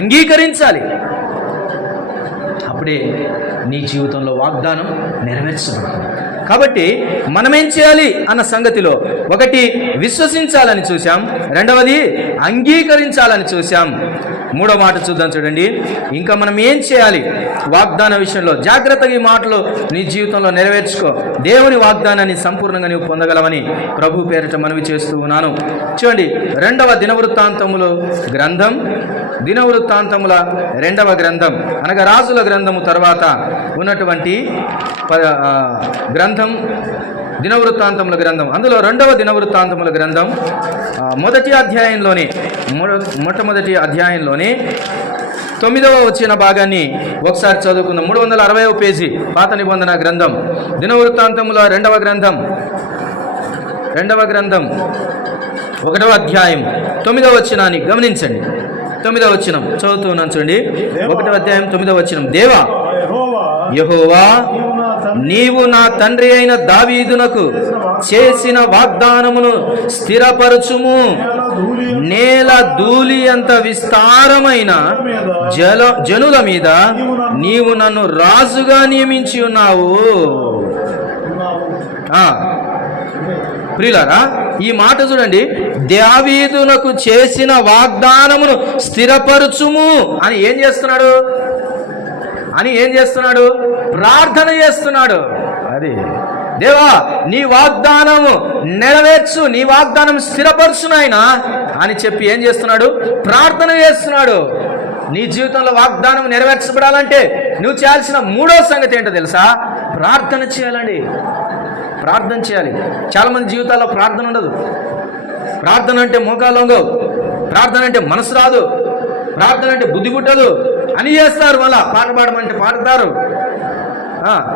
అంగీకరించాలి, అప్పుడే నీ జీవితంలో వాగ్దానం నెరవేర్చబడుతుంది. కాబట్టి మనమేం చేయాలి అన్న సంగతిలో, ఒకటి విశ్వసించాలని చూసాం, రెండవది అంగీకరించాలని చూసాం. మూడో మాట చూద్దాం, చూడండి. ఇంకా మనం ఏం చేయాలి వాగ్దాన విషయంలో? జాగ్రత్తగా ఈ మాటలు నీ జీవితంలో నెరవేర్చుకో. దేవుని వాగ్దానాన్ని సంపూర్ణంగా నీవు పొందగలవని ప్రభు పేరిట మనవి చేస్తూ ఉన్నాను. చూడండి, రెండవ దినవృత్తాంతముల రెండవ గ్రంథం అనగా రాజుల గ్రంథము తర్వాత ఉన్నటువంటి గ్రంథం దినవృత్తాంతముల గ్రంథం. అందులో రెండవ దినవృత్తాంతముల గ్రంథం మొట్టమొదటి అధ్యాయంలోని 9వ వచ్చిన భాగాన్ని ఒకసారి చదువుకుందాం. 360వ పేజీ పాత నిబంధన గ్రంథం, దినవృత్తాంతముల రెండవ గ్రంథం 1వ అధ్యాయం 9వ వచనాన్ని గమనించండి. 9వ వచనం చదువుతున్నాను చూడండి. 1వ అధ్యాయం 9వ వచనం. దేవా యెహోవా, నీవు నా తండ్రి అయిన దావీదునకు చేసిన వాగ్దానమును స్థిరపరచుము. నేల ధూళి అంత విస్తారమైన జనుల మీద నీవు నన్ను రాజుగా నియమించి ఉన్నావు. ప్రియులారా, ఈ మాట చూడండి. దావీదునకు చేసిన వాగ్దానమును స్థిరపరచుము అని ఏం చేస్తున్నాడు? ప్రార్థన చేస్తున్నాడు. అది దేవా, నీ వాగ్దానము నెరవేర్చు, నీ వాగ్దానం స్థిరపరచు నాయనా అని చెప్పి ఏం చేస్తున్నాడు? ప్రార్థన చేస్తున్నాడు. నీ జీవితంలో వాగ్దానం నెరవేర్చబడాలంటే నువ్వు చేయాల్సిన మూడో సంగతి ఏంటో తెలుసా? ప్రార్థన చేయాలండి. ప్రార్థన చేయాలి. చాలామంది జీవితాల్లో ప్రార్థన ఉండదు. ప్రార్థన అంటే మోకాలు వంగవు, ప్రార్థన అంటే మనసు రాదు, ప్రార్థన అంటే బుద్ధి పుట్టదు అని చేస్తారు. మళ్ళా పాట పాడమంటే పాడతారు,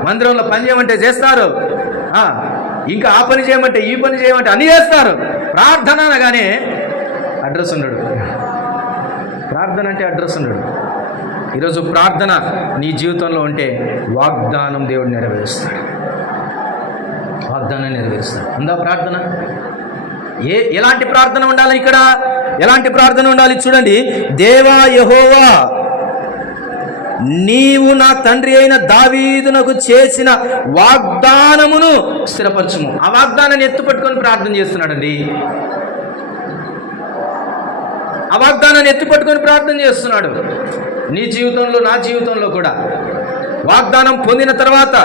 మందిరంలో పని చేయమంటే చేస్తారు, ఇంకా ఆ పని చేయమంటే ఈ పని చేయమంటే అన్నీ చేస్తారు. ప్రార్థన అనగానే అడ్రస్ ఉండడు. ప్రార్థన అంటే అడ్రస్ ఉండడు. ఈరోజు ప్రార్థన నీ జీవితంలో ఉంటే వాగ్దానం దేవుడు నెరవేరుస్తాడు. ఉందా ప్రార్థన? ఎలాంటి ప్రార్థన ఉండాలి ఇక్కడ? ఎలాంటి ప్రార్థన ఉండాలి చూడండి. దేవా యెహోవా, నీవు నా తండ్రి అయిన దావీదునకు చేసిన వాగ్దానమును స్థిరపరచుము. ఆ వాగ్దానాన్ని ఎత్తుపట్టుకొని ప్రార్థన చేస్తున్నాడండి. ఆ వాగ్దానాన్ని ఎత్తుపట్టుకొని ప్రార్థన చేస్తున్నాడు. నీ జీవితంలో, నా జీవితంలో కూడా వాగ్దానం పొందిన తర్వాత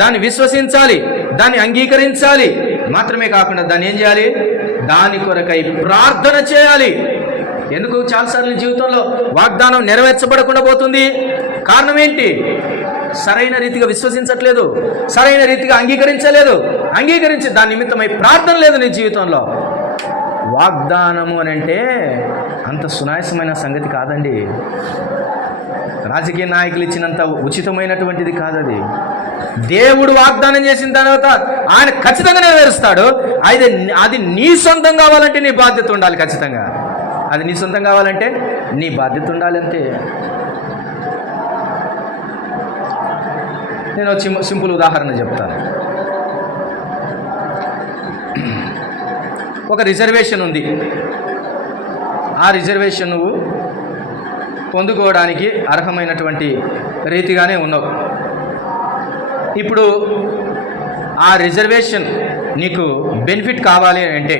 దాన్ని విశ్వసించాలి, దాన్ని అంగీకరించాలి. మాత్రమే కాకుండా దాన్ని ఏం చేయాలి? దాని కొరకై ప్రార్థన చేయాలి. ఎందుకు చాలాసార్లు జీవితంలో వాగ్దానం నెరవేర్చబడకుండా పోతుంది? కారణం ఏంటి? సరైన రీతిగా విశ్వసించట్లేదు, సరైన రీతిగా అంగీకరించలేదు. అంగీకరించి దాని నిమిత్తమై ప్రార్థన లేదు నీ జీవితంలో. వాగ్దానము అని అంటే అంత సునాయాసమైన సంగతి కాదండి. రాజకీయ నాయకులు ఇచ్చినంత ఉచితమైనటువంటిది కాదది. దేవుడు వాగ్దానం చేసిన తర్వాత ఆయన ఖచ్చితంగా నెరవేరుస్తాడు. అది నీ సొంతం కావాలంటే నీ బాధ్యత ఉండాలి. ఖచ్చితంగా అది నీ సొంతం కావాలంటే నీ బాధ్యత ఉండాలి అంతే. నేను సింపుల్ ఉదాహరణ చెప్తాను. ఒక రిజర్వేషన్ ఉంది. ఆ రిజర్వేషన్ నువ్వు పొందుకోవడానికి అర్హమైనటువంటి రీతిగానే ఉన్నావు. ఇప్పుడు ఆ రిజర్వేషన్ నీకు బెనిఫిట్ కావాలి అంటే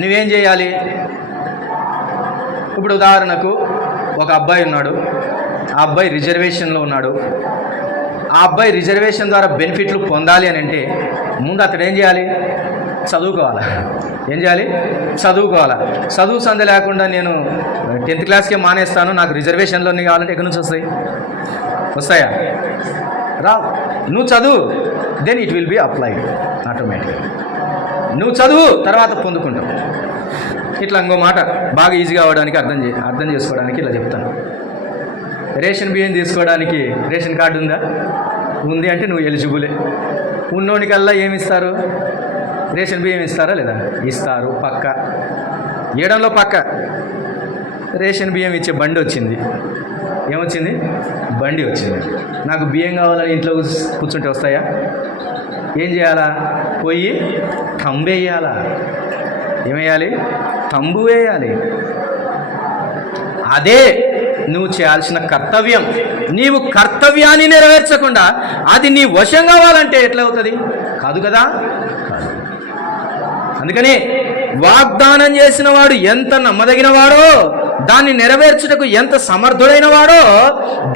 నువ్వేం చేయాలి? ఇప్పుడు ఉదాహరణకు ఒక అబ్బాయి ఉన్నాడు. ఆ అబ్బాయి రిజర్వేషన్లో ఉన్నాడు. ఆ అబ్బాయి రిజర్వేషన్ ద్వారా బెనిఫిట్లు పొందాలి అని అంటే ముందు అతడు ఏం చేయాలి? చదువుకోవాలా. ఏం చేయాలి? చదువుకోవాలా. చదువు సంధ లేకుండా నేను 10th క్లాస్కే మానేస్తాను, నాకు రిజర్వేషన్లోనే కావాలంటే ఎక్కడి నుంచి వస్తాయా? రా. నువ్వు చదువు, then it will be applied ఆటోమేటిక్గా. నువ్వు చదువు, తర్వాత పొందుకుంటావు. ఇట్లా ఇంకో మాట బాగా ఈజీగా అవ్వడానికి అర్థం చేసుకోవడానికి ఇలా చెప్తాను. రేషన్ బియ్యం తీసుకోవడానికి రేషన్ కార్డు ఉందా? ఉంది అంటే నువ్వు ఎలిజిబులే. ఉన్నోనికల్లా ఏమి ఇస్తారు? రేషన్ బియ్యం ఇస్తారా లేదా? ఇస్తారు. పక్క ఏడంలో పక్క రేషన్ బియ్యం ఇచ్చే బండి వచ్చింది. ఏమొచ్చింది? బండి వచ్చింది. నాకు బియ్యం కావాలని ఇంట్లో కూర్చుంటే వస్తాయా? ఏం చేయాలా? పోయి తంబు వేయాలా. ఏమేయాలి? తంబు వేయాలి. అదే నువ్వు చేయాల్సిన కర్తవ్యం. నీవు కర్తవ్యాన్ని నెరవేర్చకుండా అది నీ వశం కావాలంటే ఎట్లా అవుతుంది? కాదు కదా. అందుకని వాగ్దానం చేసిన వాడు ఎంత నమ్మదగిన వాడో, దాన్ని నెరవేర్చుటకు ఎంత సమర్థుడైన వాడో,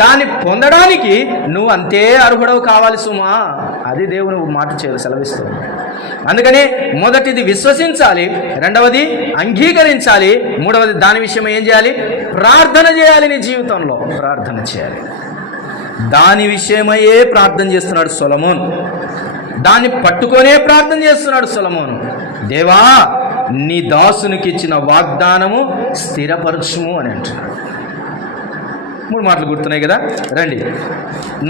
దాన్ని పొందడానికి నువ్వు అంతే అర్హుడవు కావాలి సుమా. అది దేవుని మాట సెలవిస్తుంది. అందుకని మొదటిది విశ్వసించాలి, రెండవది అంగీకరించాలి, మూడవది దాని విషయం ఏం చేయాలి? ప్రార్థన చేయాలి. నీ జీవితంలో ప్రార్థన చేయాలి. దాని విషయమయ్యే ప్రార్థన చేస్తున్నాడు సొలొమోను. దాన్ని పట్టుకొనే ప్రార్థన చేస్తున్నాడు సొలొమోను. దేవా, నీ దాసునికి ఇచ్చిన వాగ్దానము స్థిరపరచుము అని అంటున్నాడు. 3 మాటలు గుర్తున్నాయి కదా. రండి,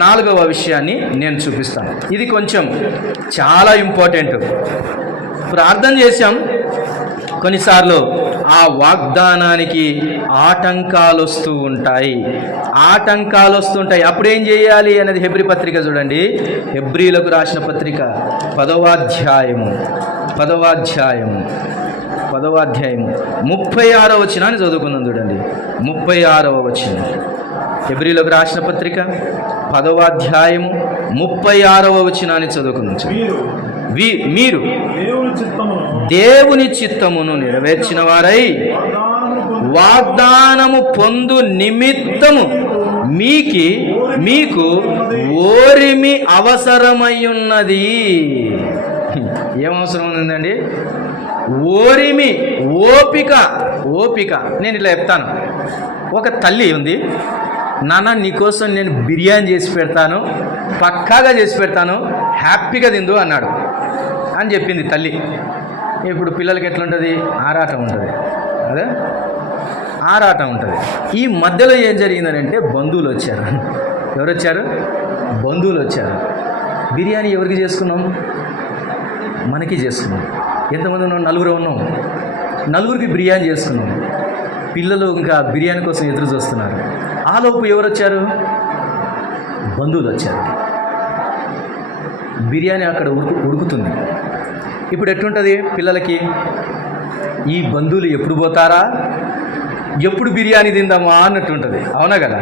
4వ విషయాన్ని నేను చూపిస్తాను. ఇది కొంచెం చాలా ఇంపార్టెంట్. ప్రార్థన చేశాం, కొన్నిసార్లు ఆ వాగ్దానానికి ఆటంకాలు వస్తూ ఉంటాయి. అప్పుడు ఏం చేయాలి అనేది హెబ్రీ పత్రిక చూడండి. హెబ్రీలకు రాసిన పత్రిక 10వ అధ్యాయము 36వ వచనాన్ని చదువుకుందాం. చూడండి, 36వ వచనం. హెబ్రీలకు రాసిన పత్రిక 10వ అధ్యాయము 36వ వచనాన్ని చదువుకుందాం. మీరు దేవుని చిత్తమును నెరవేర్చిన వారై వాగ్దానము పొందు నిమిత్తము మీకు ఓరిమి అవసరమయ్యున్నది. ఏమవసరం ఉందండి? ఓరిమి, ఓపిక. నేను ఇట్లా చెప్తాను. ఒక తల్లి ఉంది, నాన్న నీకోసం నేను బిర్యానీ చేసి పెడతాను, పక్కాగా చేసి పెడతాను, హ్యాపీగా తిందు అన్నాడు అని చెప్పింది తల్లి. ఇప్పుడు పిల్లలకి ఎట్లుంటుంది? ఆరాటం ఉంటుంది. అదే ఆరాటం ఉంటుంది. ఈ మధ్యలో ఏం జరిగిందనంటే బంధువులు వచ్చారు. ఎవరు వచ్చారు? బంధువులు వచ్చారు. బిర్యానీ ఎవరికి చేసుకున్నాం? మనకి చేసుకున్నాం. ఎంతమంది ఉన్నాం? 4 ఉన్నాం. 4కి బిర్యానీ చేసుకున్నాం. పిల్లలు ఇంకా బిర్యానీ కోసం ఎదురు చూస్తున్నారు. ఆలోపు ఎవరు వచ్చారు? బంధువులు వచ్చారు. బిర్యానీ అక్కడ ఉడుకుతుంది. ఇప్పుడు ఎట్లుంటుంది పిల్లలకి? ఈ బంధువులు ఎప్పుడు పోతారా, ఎప్పుడు బిర్యానీ తిందామా అన్నట్టు ఉంటుంది, అవునా కదా?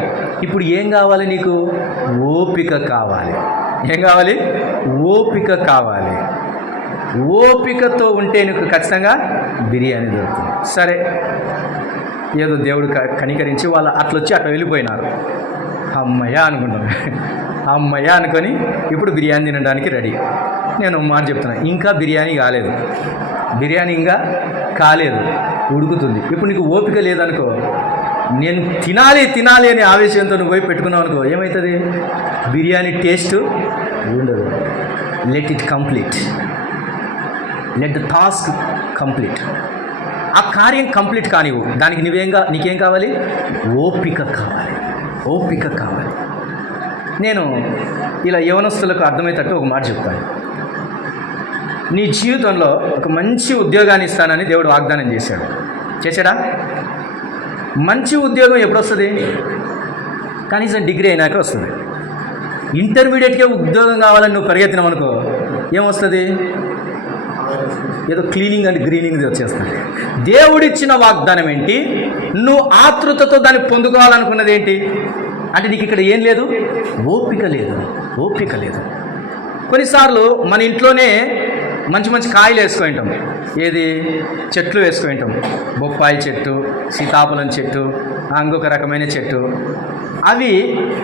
ఇప్పుడు ఏం కావాలి నీకు? ఓపిక కావాలి. ఏం కావాలి? ఓపిక కావాలి. ఓపికతో ఉంటే నీకు ఖచ్చితంగా బిర్యానీ దొరుకుతుంది. సరే, ఏదో దేవుడు కనికరించి వాళ్ళు అట్లొచ్చి అట్లా వెళ్ళిపోయినారు. అమ్మయ్య అనుకుంటాం. అమ్మయ్య అనుకొని ఇప్పుడు బిర్యానీ తినడానికి రెడీ. నేను మాట చెప్తున్నా, ఇంకా బిర్యానీ కాలేదు. బిర్యానీ ఇంకా కాలేదు, ఉడుకుతుంది. ఇప్పుడు నీకు ఓపిక లేదనుకో, నేను తినాలి తినాలి అనే ఆవేశంతో నువ్వు పోయి పెట్టుకున్నావు అనుకో, ఏమవుతుంది? బిర్యానీ టేస్ట్ ఉండదు. Let it complete. Let the task complete. ఆ కార్యం కంప్లీట్ కానివ్వు. దానికి నీకేం కావాలి? ఓపిక కావాలి. ఓపిక కావాలి. నేను ఇలా యవనస్తులకు అర్థమయ్యేటట్టు ఒక మాట చెప్తాను. నీ జీవితంలో ఒక మంచి ఉద్యోగాన్ని ఇస్తానని దేవుడు వాగ్దానం చేశాడా? మంచి ఉద్యోగం ఎప్పుడు వస్తుంది? కనీసం డిగ్రీ అయినాక వస్తుంది. ఇంటర్మీడియట్కే ఉద్యోగం కావాలని నువ్వు పరిగెత్తినావనుకో, ఏమొస్తుంది? ఏదో క్లీనింగ్ అండ్ గ్రీనింగ్ వచ్చేస్తుంది. దేవుడిచ్చిన వాగ్దానం ఏంటి? నువ్వు ఆతృతతో దాన్ని పొందుకోవాలనుకున్నది ఏంటి? అంటే నీకు ఇక్కడ ఏం లేదు? ఓపిక లేదు. ఓపిక లేదు. కొన్నిసార్లు మన ఇంట్లోనే మంచి మంచి కాయలు వేసుకుంటాం. ఏది? చెట్లు వేసుకుంటాం. బొప్పాయి చెట్టు, సీతాఫలం చెట్టు, ఇంకొక రకమైన చెట్టు. అవి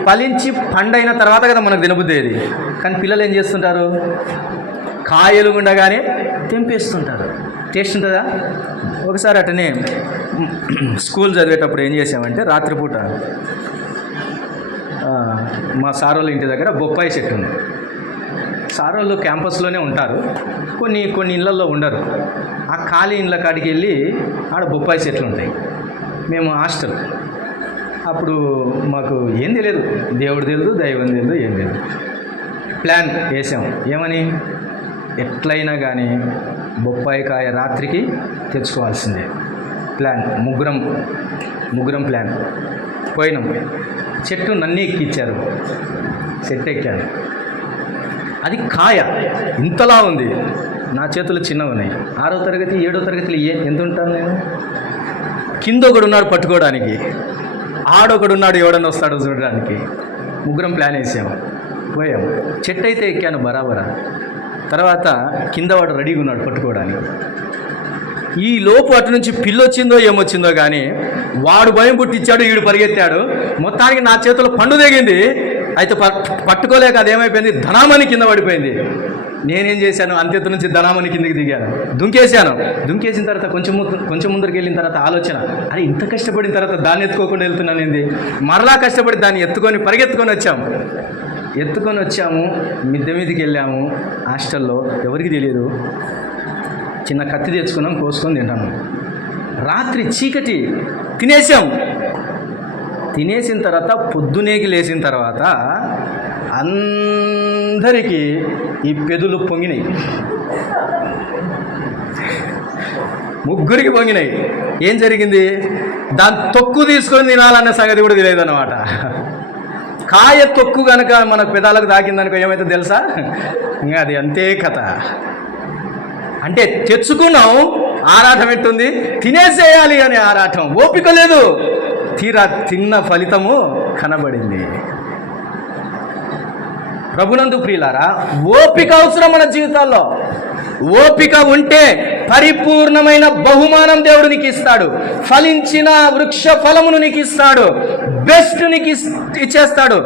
ఫలించి పండైన తర్వాత కదా మనకు తినబుద్ధేది. కానీ పిల్లలు ఏం చేస్తుంటారు? కాయలు ఉండగానే తెంపేస్తుంటారు. టేస్ట్ ఉంటుందా? ఒకసారి అటనే స్కూల్ చదివేటప్పుడు ఏం చేసామంటే, రాత్రిపూట మా సార్ వాళ్ళ ఇంటి దగ్గర బొప్పాయి చెట్టు ఉంది. సార్ వాళ్ళు క్యాంపస్లోనే ఉంటారు, కొన్ని ఇళ్ళల్లో ఉండరు. ఆ ఖాళీ ఇళ్ళ కాడికి వెళ్ళి ఆడ బొప్పాయి చెట్లు ఉంటాయి. మేము హాస్టల్. అప్పుడు మాకు ఏం తెలియదు, దేవుడు తెలియదు, దైవం తెలియదు, ఏం తెలియదు. ప్లాన్ వేసాం. ఏమని? ఎట్లయినా కానీ బొప్పాయి కాయ రాత్రికి తెచ్చుకోవాల్సిందే. ప్లాన్ ముగ్గురం ప్లాన్. పోయినాం. చెట్టు నన్ను ఎక్కిచ్చారు. చెట్టు ఎక్కాను. అది కాయ ఇంతలా ఉంది. నా చేతులు చిన్నవి ఉన్నాయి. 6వ తరగతి 7వ తరగతిలో ఎంత ఉంటాను నేను? కింద ఒకడు ఉన్నాడు పట్టుకోవడానికి, ఆడొకడున్నాడు ఎవడన్నా వస్తాడు చూడడానికి. ముగ్గురం ప్లాన్ వేసాము, పోయాం. చెట్టు అయితే ఎక్కాను బరాబరా. తర్వాత కింద వాడు రెడీగా ఉన్నాడు పట్టుకోవడానికి. ఈ లోపు అటు నుంచి పిల్లొచ్చిందో ఏమొచ్చిందో కానీ వాడు భయం పుట్టించాడు, వీడు పరిగెత్తాడు. మొత్తానికి నా చేతిలో పండు తెగింది. అయితే పట్టుకోలేక అదేమైపోయింది, ధనామని కింద పడిపోయింది. నేనేం చేశాను? అంత్యత నుంచి ధనామని కిందకి దిగాను, దుంకేసిన తర్వాత కొంచెం ముందరికి వెళ్ళిన తర్వాత ఆలోచన, అరే ఇంత కష్టపడిన తర్వాత దాన్ని ఎత్తుకోకుండా వెళ్తున్నాను ఏంది? మరలా కష్టపడి దాన్ని పరిగెత్తుకొని వచ్చాము. మిద్దె మీదకి వెళ్ళాము. హాస్టల్లో ఎవరికి తెలియదు. చిన్న కత్తి తెచ్చుకున్నాం, కోసుకొని తింటాము. రాత్రి చీకటి. తినేసిన తర్వాత పొద్దునేకి లేచిన తర్వాత అందరికీ ఈ పెదులు పొంగినాయి. ముగ్గురికి పొంగినాయి. ఏం జరిగింది? దాని తొక్కు తీసుకొని తినాలన్న సంగతి కూడా తెలియదు అన్నమాట. కాయ తొక్కు కనుక మన పెదాలకు తాకిందనుకో ఏమైతే తెలుసా? ఇంకా అది అంతే కథ. అంటే తెచ్చుకున్నాం, ఆరాటం ఎట్టుంది? తినేసేయాలి అనే ఆరాటం. ఓపిక లేదు. తీరా తిన్న ఫలితము కనబడింది. ప్రభునందు ప్రియులారా, ఓపిక అవసరం మన జీవితాల్లో. ఓపిక ఉంటే పరిపూర్ణమైన బహుమానం దేవుడు నీకు ఇస్తాడు. ఫలించిన వృక్ష ఫలమును నీకు ఇస్తాడు. బెస్ట్ నీకు ఇచ్చేస్తాడు.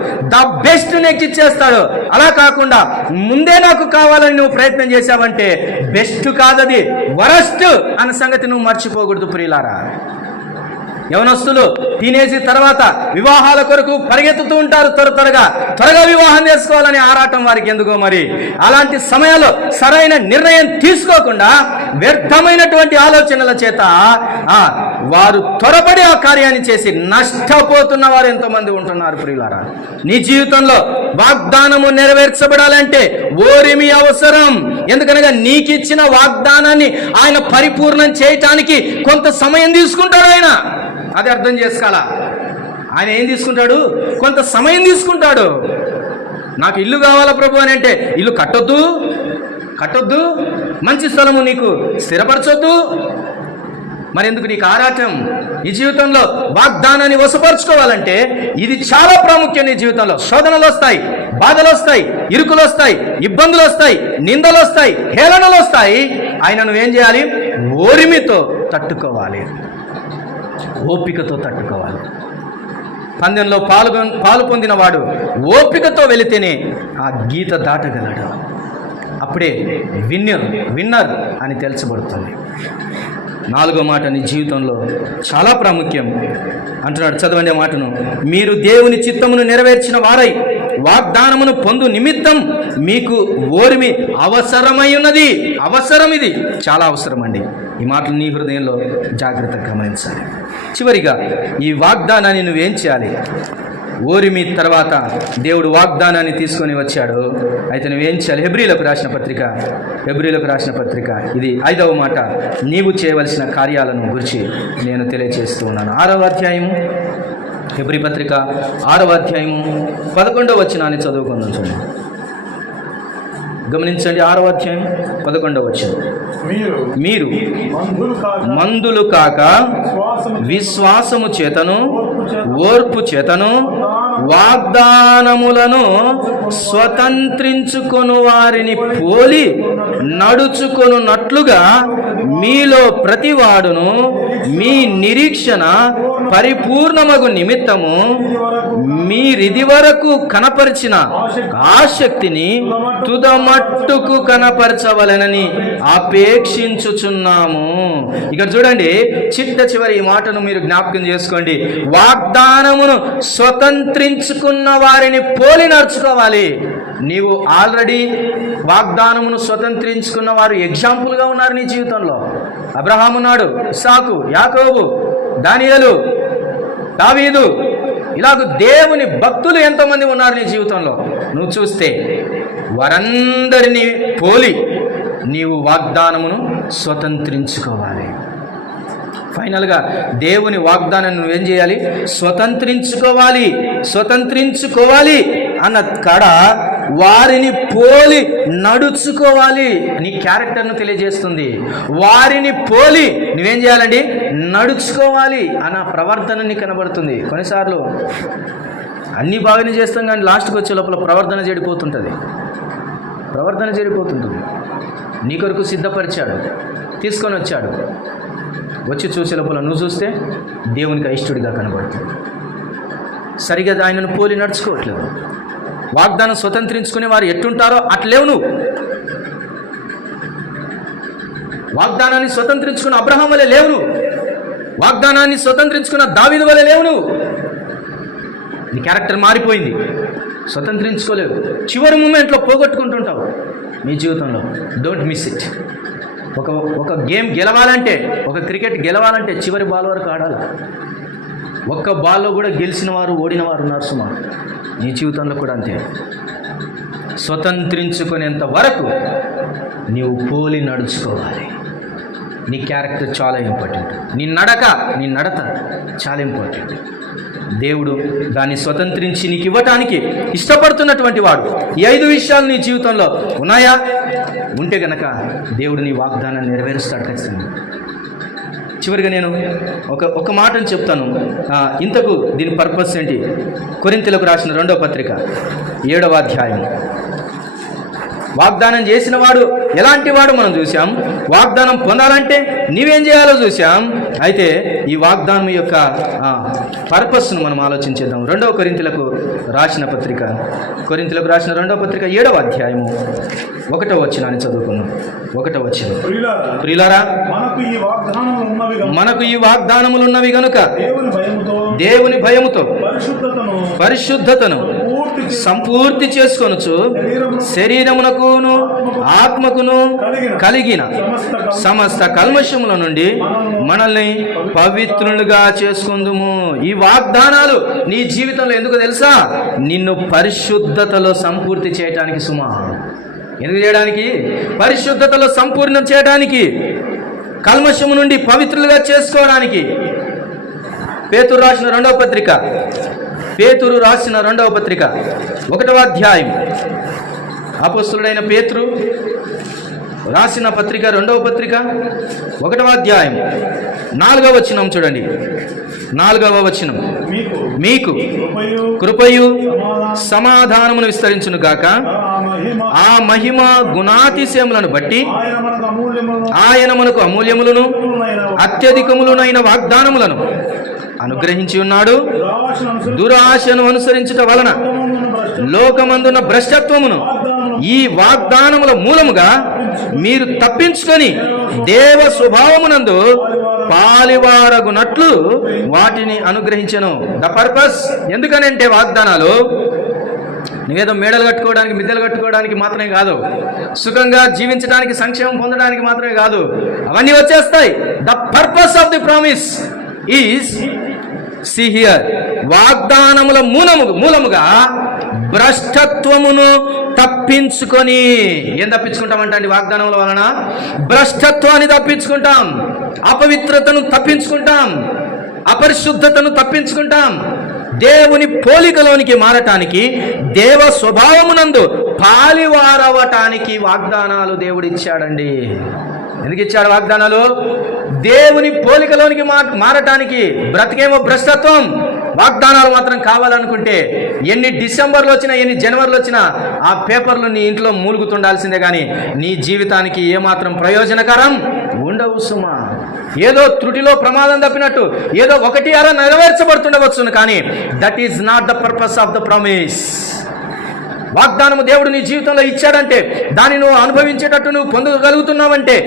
బెస్ట్ నీకు ఇచ్చేస్తాడు. అలా కాకుండా ముందే నాకు కావాలని నువ్వు ప్రయత్నం చేశావంటే బెస్ట్ కాదది, వరస్ట్ అన్న సంగతి నువ్వు మర్చిపోకూడదు ప్రియులారా. యవనస్తులు తినేసి తర్వాత వివాహాల కొరకు పరిగెత్తుతూ ఉంటారు. త్వరగా వివాహం చేసుకోవాలని ఆరాటం వారికి ఎందుకో మరి. అలాంటి సమయంలో సరైన నిర్ణయం తీసుకోకుండా వ్యర్థమైనటువంటి ఆలోచనల చేత వారు త్వరపడి ఆ కార్యాన్ని చేసి నష్టపోతున్న వారు ఎంతోమంది ఉంటున్నారు ప్రియులారా. నీ జీవితంలో వాగ్దానము నెరవేర్చబడాలంటే ఓరిమి అవసరం. ఎందుకనగా నీకు ఇచ్చిన వాగ్దానాన్ని ఆయన పరిపూర్ణం చేయటానికి కొంత సమయం తీసుకుంటాడు ఆయన. అది అర్థం చేసుకోవాలా. ఆయన ఏం తీసుకుంటాడు? కొంత సమయం తీసుకుంటాడు. నాకు ఇల్లు కావాలా ప్రభు అని అంటే ఇల్లు కట్టొద్దు, మంచి స్థలము నీకు స్థిరపరచొద్దు. మరెందుకు నీకు ఆరాటం? ఈ జీవితంలో వాగ్దానాన్ని వశపరుచుకోవాలంటే ఇది చాలా ప్రాముఖ్యం. నీ జీవితంలో శోధనలు వస్తాయి, బాధలు వస్తాయి, ఇరుకులు వస్తాయి, ఇబ్బందులు వస్తాయి, నిందలు వస్తాయి, హేళనలు వస్తాయి. ఆయన నువ్వేం చేయాలి? ఓర్మితో తట్టుకోవాలి, ఓపికతో తట్టుకోవాలి. పందెంలో పాలు పొందిన వాడు ఓపికతో వెళితేనే ఆ గీత దాటగలడు. అప్పుడే విన్నర్ అని తెలుసబడుతుంది. 4వ మాట నీ జీవితంలో చాలా ప్రాముఖ్యం అంటున్నాడు. చదవండి ఆ మాటను. మీరు దేవుని చిత్తమును నెరవేర్చిన వారై వాగ్దానమును పొందు నిమిత్తం మీకు ఓర్మి అవసరమై ఉన్నది. అవసరం, ఇది చాలా అవసరం అండి. ఈ మాటలు నీ హృదయంలో జాగ్రత్తగా గమనించాలి. చివరిగా ఈ వాగ్దానాన్ని నువ్వేం చేయాలి? ఓరిమి తర్వాత దేవుడు వాగ్దానాన్ని తీసుకొని వచ్చాడు. అయితే నువ్వేం చేయాలి? హెబ్రీలకు రాసిన పత్రిక ఇది 5వ మాట. నీవు చేయవలసిన కార్యాలను గురించి నేను తెలియజేస్తూ ఉన్నాను. 6వ అధ్యాయము, హెబ్రీ పత్రిక 6వ అధ్యాయము 11వ వచనాన్ని చదువుకుందాం. చూడండి, గమనించండి. 6వ అధ్యాయం 11వ వచనం. మీరు మందులు కాక విశ్వాసము చేతను ఓర్పు చేతను వాగ్దానములను స్వతంత్రించుకొను వారిని పోలి నడుచుకొనున్నట్లుగా మీలో ప్రతివాడును మీ నిరీక్షణ పరిపూర్ణమగు నిమిత్తము మీరిది వరకు కనపరిచిన ఆసక్తిని తుదమట్టుకు కనపరచవలనని అపేక్షించుచున్నాము. ఇక్కడ చూడండి, చివరి ఈ మాటను మీరు జ్ఞాపకం చేసుకోండి. వాగ్దానమును స్వతంత్రించుకున్న వారిని పోలి నడుచుకోవాలి. నీవు ఆల్రెడీ వాగ్దానమును స్వతంత్రించుకున్న వారు ఎగ్జాంపుల్గా ఉన్నారు నీ జీవితంలో. అబ్రహాము ఉన్నాడు, ఇస్సాకు, యాకోబు, దానియేలు, దావీదు, ఇలాగ దేవుని భక్తులు ఎంతోమంది ఉన్నారు నీ జీవితంలో. నువ్వు చూస్తే వారందరినీ పోలి నీవు వాగ్దానమును స్వతంత్రించుకోవాలి. ఫైనల్గా దేవుని వాగ్దానాన్ని నువ్వేం చేయాలి? స్వతంత్రించుకోవాలి అన్న కాడ వారిని పోలి నడుచుకోవాలి. నీ క్యారెక్టర్ను తెలియజేస్తుంది. వారిని పోలి నువ్వేం చేయాలండి? నడుచుకోవాలి అన్న ప్రవర్తన నీకు కనబడుతుంది. కొన్నిసార్లు అన్నీ బాగానే చేస్తాం కానీ లాస్ట్కి వచ్చే లోపల ప్రవర్తన చెడిపోతుంటుంది. నీ కొరకు సిద్ధపరిచాడు, తీసుకొని వచ్చాడు, వచ్చి చూసే లోపల నువ్వు చూస్తే దేవునికి అయిష్టుడిగా కనబడుతుంది. సరిగా ఆయనను పోలి నడుచుకోవట్లేదు. వాగ్దానం స్వతంత్రించుకునే వారు ఎట్టుంటారో అట్లేవు నువ్వు. వాగ్దానాన్ని స్వతంత్రించుకున్న అబ్రహాం వలె లేవు నువ్వు. వాగ్దానాన్ని స్వతంత్రించుకున్న దావీదు వలె లేవు నువ్వు. నీ క్యారెక్టర్ మారిపోయింది, స్వతంత్రించుకోలేవు. చివరి మూమెంట్లో పోగొట్టుకుంటుంటావు నీ జీవితంలో. Don't miss it. ఒక గేమ్ గెలవాలంటే, ఒక క్రికెట్ గెలవాలంటే చివరి బాల్ వరకు ఆడాలి. ఒక్క బాల్లో కూడా గెలిచిన వారు, ఓడిన వారు ఉన్నారు సుమా. నీ జీవితంలో కూడా అంతే. స్వతంత్రించుకునేంత వరకు నీవు పోలి నడుచుకోవాలి. నీ క్యారెక్టర్ చాలా ఇంపార్టెంట్. నీ నడత చాలా ఇంపార్టెంట్. దేవుడు దాన్ని స్వతంత్రించి నీకు ఇవ్వటానికి ఇష్టపడుతున్నటువంటి వాడు. ఈ 5 విషయాలు నీ జీవితంలో ఉన్నాయా? ఉంటే గనక దేవుడు నీ వాగ్దానాన్ని నెరవేరుస్తాడు ఖచ్చితంగా. చివరిగా నేను ఒక మాటను చెప్తాను. ఇంతకు దీని పర్పస్ ఏంటి? కొరింథీయులకు రాసిన 2వ పత్రిక 7వ అధ్యాయం. వాగ్దానం చేసిన వాడు ఎలాంటి వాడు మనం చూసాం. వాగ్దానం పొందాలంటే నీవేం చేయాలో చూసాం. అయితే ఈ వాగ్దానం యొక్క పర్పస్ను మనం ఆలోచించేద్దాం. 2వ కొరింథీయులకు రాసిన పత్రిక 2వ పత్రిక 7వ అధ్యాయము 1వ వచనాన్ని చదువుకుందాం. 1వ వచనం. ప్రియులారా, మనకు ఈ వాగ్దానములు ఉన్నవి గనుక దేవుని భయముతో పరిశుద్ధతను సంపూర్తి చేసుకొనుచు శరీరమునకును ఆత్మకును కలిగిన సమస్త కల్మషముల నుండి మనల్ని పవిత్రులుగా చేసుకుందుము. ఈ వాగ్దానాలు నీ జీవితంలో ఎందుకు తెలుసా? నిన్ను పరిశుద్ధతలో సంపూర్తి చేయడానికి సుమా. ఎందుకు చేయడానికి? పరిశుద్ధతలో సంపూర్ణం చేయడానికి, కల్మషము నుండి పవిత్రులుగా చేసుకోవడానికి. పేతురు రాసిన 2వ పత్రిక 1వ అధ్యాయం. అపోస్తలుడైన పేతురు రాసిన పత్రిక 2వ పత్రిక 1వ అధ్యాయం 4వ వచనం చూడండి. 4వ వచనం, మీకు కృపయు సమాధానమును విస్తరించును గాక, ఆ మహిమ గుణాతిశయములను బట్టి ఆయన మనకు అమూల్యములను అత్యధికములనైన వాగ్దానములను అనుగ్రహించి ఉన్నాడు. దురాశను అనుసరించుట వలన లోకమందున్న భ్రష్టత్వమును ఈ వాగ్దానముల మూలముగా మీరు తప్పించుకొని దేవ స్వభావమునందు పాలివారగునట్లు వాటిని అనుగ్రహించెను. ద పర్పస్, ఎందుకనంటే వాగ్దానాలు నువ్వేదో మేడలు కట్టుకోవడానికి, మిద్దెలు కట్టుకోవడానికి మాత్రమే కాదు, సుఖంగా జీవించడానికి, సంక్షేమం పొందడానికి మాత్రమే కాదు, అవన్నీ వచ్చేస్తాయి. The purpose of the promise is see here, వాగ్దానముల మూలముగా భ్రష్టత్వమును తప్పించుకొని. ఏం తప్పించుకుంటామంటే అండి, వాగ్దానముల వలన భ్రష్టత్వాన్ని తప్పించుకుంటాం, అపవిత్రతను తప్పించుకుంటాం, అపరిశుద్ధతను తప్పించుకుంటాం. దేవుని పోలికలోనికి మారటానికి, దేవ స్వభావమునందు పాలివారవటానికి వాగ్దానాలు దేవుడిచ్చాడండి. ఎందుకు ఇచ్చాడు వాగ్దానాలు? దేవుని పోలికలోనికి మారటానికి. బ్రతికేమో భ్రష్టత్వం, వాగ్దానాలు మాత్రం కావాలనుకుంటే ఎన్ని డిసెంబర్లు వచ్చినా, ఎన్ని జనవరిలో వచ్చినా ఆ పేపర్లు నీ ఇంట్లో మూలుగుతుండాల్సిందే, కానీ నీ జీవితానికి ఏమాత్రం ప్రయోజనకరం ఉండవు సుమా. ఏదో త్రుటిలో ప్రమాదం తప్పినట్టు ఏదో 1-2 నెరవేర్చబడుతుండవచ్చును, కానీ that is not the purpose of the promise. వాగ్దానము దేవుడు నీ జీవితంలో ఇచ్చాడంటే, దాన్ని నువ్వు అనుభవించేటట్టు నువ్వు పొందగలుగుతున్నావంటే,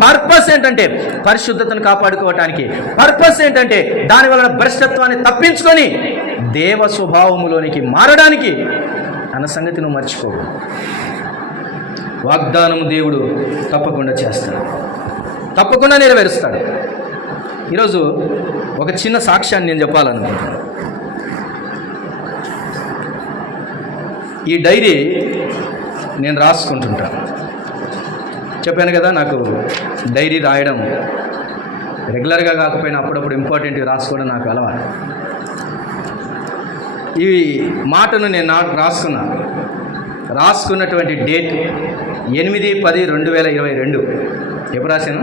పర్పస్ ఏంటంటే పరిశుద్ధతను కాపాడుకోవటానికి. పర్పస్ ఏంటంటే దాని వలన భ్రష్టత్వాన్ని తప్పించుకొని దేవ స్వభావములోనికి మారడానికి అన్న సంగతి నువ్వు మర్చిపోవు. వాగ్దానము దేవుడు తప్పకుండా చేస్తాడు, తప్పకుండా నెరవేరుస్తాడు. ఈరోజు ఒక చిన్న సాక్ష్యాన్ని నేను చెప్పాలనుకుంటున్నాను. ఈ డైరీ నేను రాసుకుంటుంటాను. చెప్పాను కదా, నాకు డైరీ రాయడం రెగ్యులర్గా కాకపోయినా అప్పుడప్పుడు ఇంపార్టెంట్ రాసుకోవడం నాకు అలవాటు. ఈ మాటను నేను రాసుకున్నటువంటి డేట్ 8-10-2022. ఎప్పుడు రాశాను?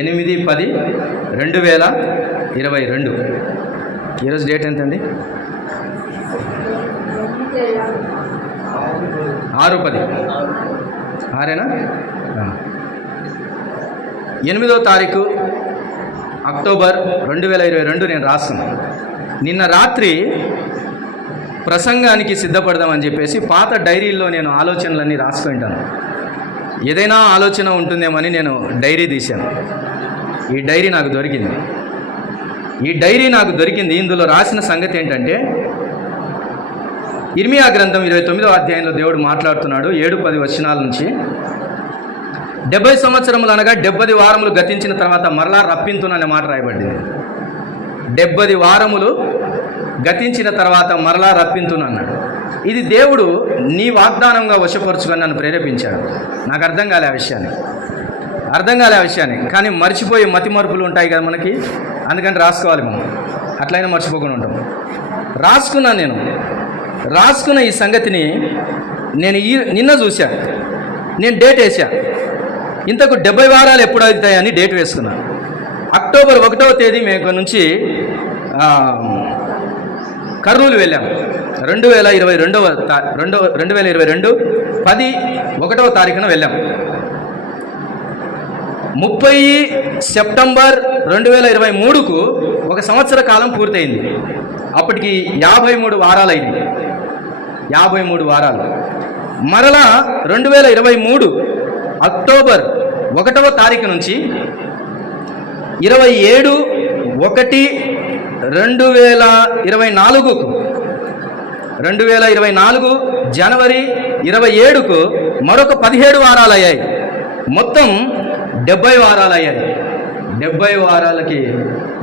8-10-2022. ఈరోజు డేట్ ఎంతండి? 6-10. 6ఏనా? 8వ తారీఖు అక్టోబర్ 2022 నేను రాస్తున్నాను. నిన్న రాత్రి ప్రసంగానికి సిద్ధపడదామని చెప్పేసి పాత డైరీల్లో నేను ఆలోచనలన్నీ రాసుకుంటాను. ఏదైనా ఆలోచన ఉంటుందేమని నేను డైరీ తీశాను. ఈ డైరీ నాకు దొరికింది. ఇందులో రాసిన సంగతి ఏంటంటే, ఇర్మియా గ్రంథం 29వ అధ్యాయంలో దేవుడు మాట్లాడుతున్నాడు. 7-10 వచనాల నుంచి, 70 సంవత్సరములు అనగా 70 వారములు గతించిన తర్వాత మరలా రప్పింతుననే మాట రాయబడింది. 70 వారములు గతించిన తర్వాత మరలా రప్పింతును అన్నాడు. ఇది దేవుడు నీ వాగ్దానంగా వశపరుచుకొని నన్ను ప్రేరేపించాడు. నాకు అర్థం కాలే ఆ విషయాన్ని, కానీ మర్చిపోయి మతి మరుపులు ఉంటాయి కదా మనకి, అందుకని రాసుకోవాలి మనం. అట్లయినా మర్చిపోకుండా ఉంటాం. రాసుకున్న ఈ సంగతిని నేను నిన్న చూశా. నేను డేట్ వేసా. ఇంతకు 70 వారాలు ఎప్పుడు అవుతాయని డేట్ వేసుకున్నాను. అక్టోబర్ 1వ తేదీ మేము నుంచి కర్నూలు వెళ్ళాం. 2022 10/1వ తారీఖున వెళ్ళాం. 30 సెప్టెంబర్ 2023కు 1 సంవత్సర కాలం పూర్తయింది. అప్పటికి 53 వారాలు అయింది. 53 వారాలు. మరలా 2023 అక్టోబర్ 1వ తారీఖు నుంచి 27/1/2024కు 2024 జనవరి 27కు మరొక 17 వారాలు అయ్యాయి. మొత్తం 70 వారాలు అయ్యాయి. 70 వారాలకి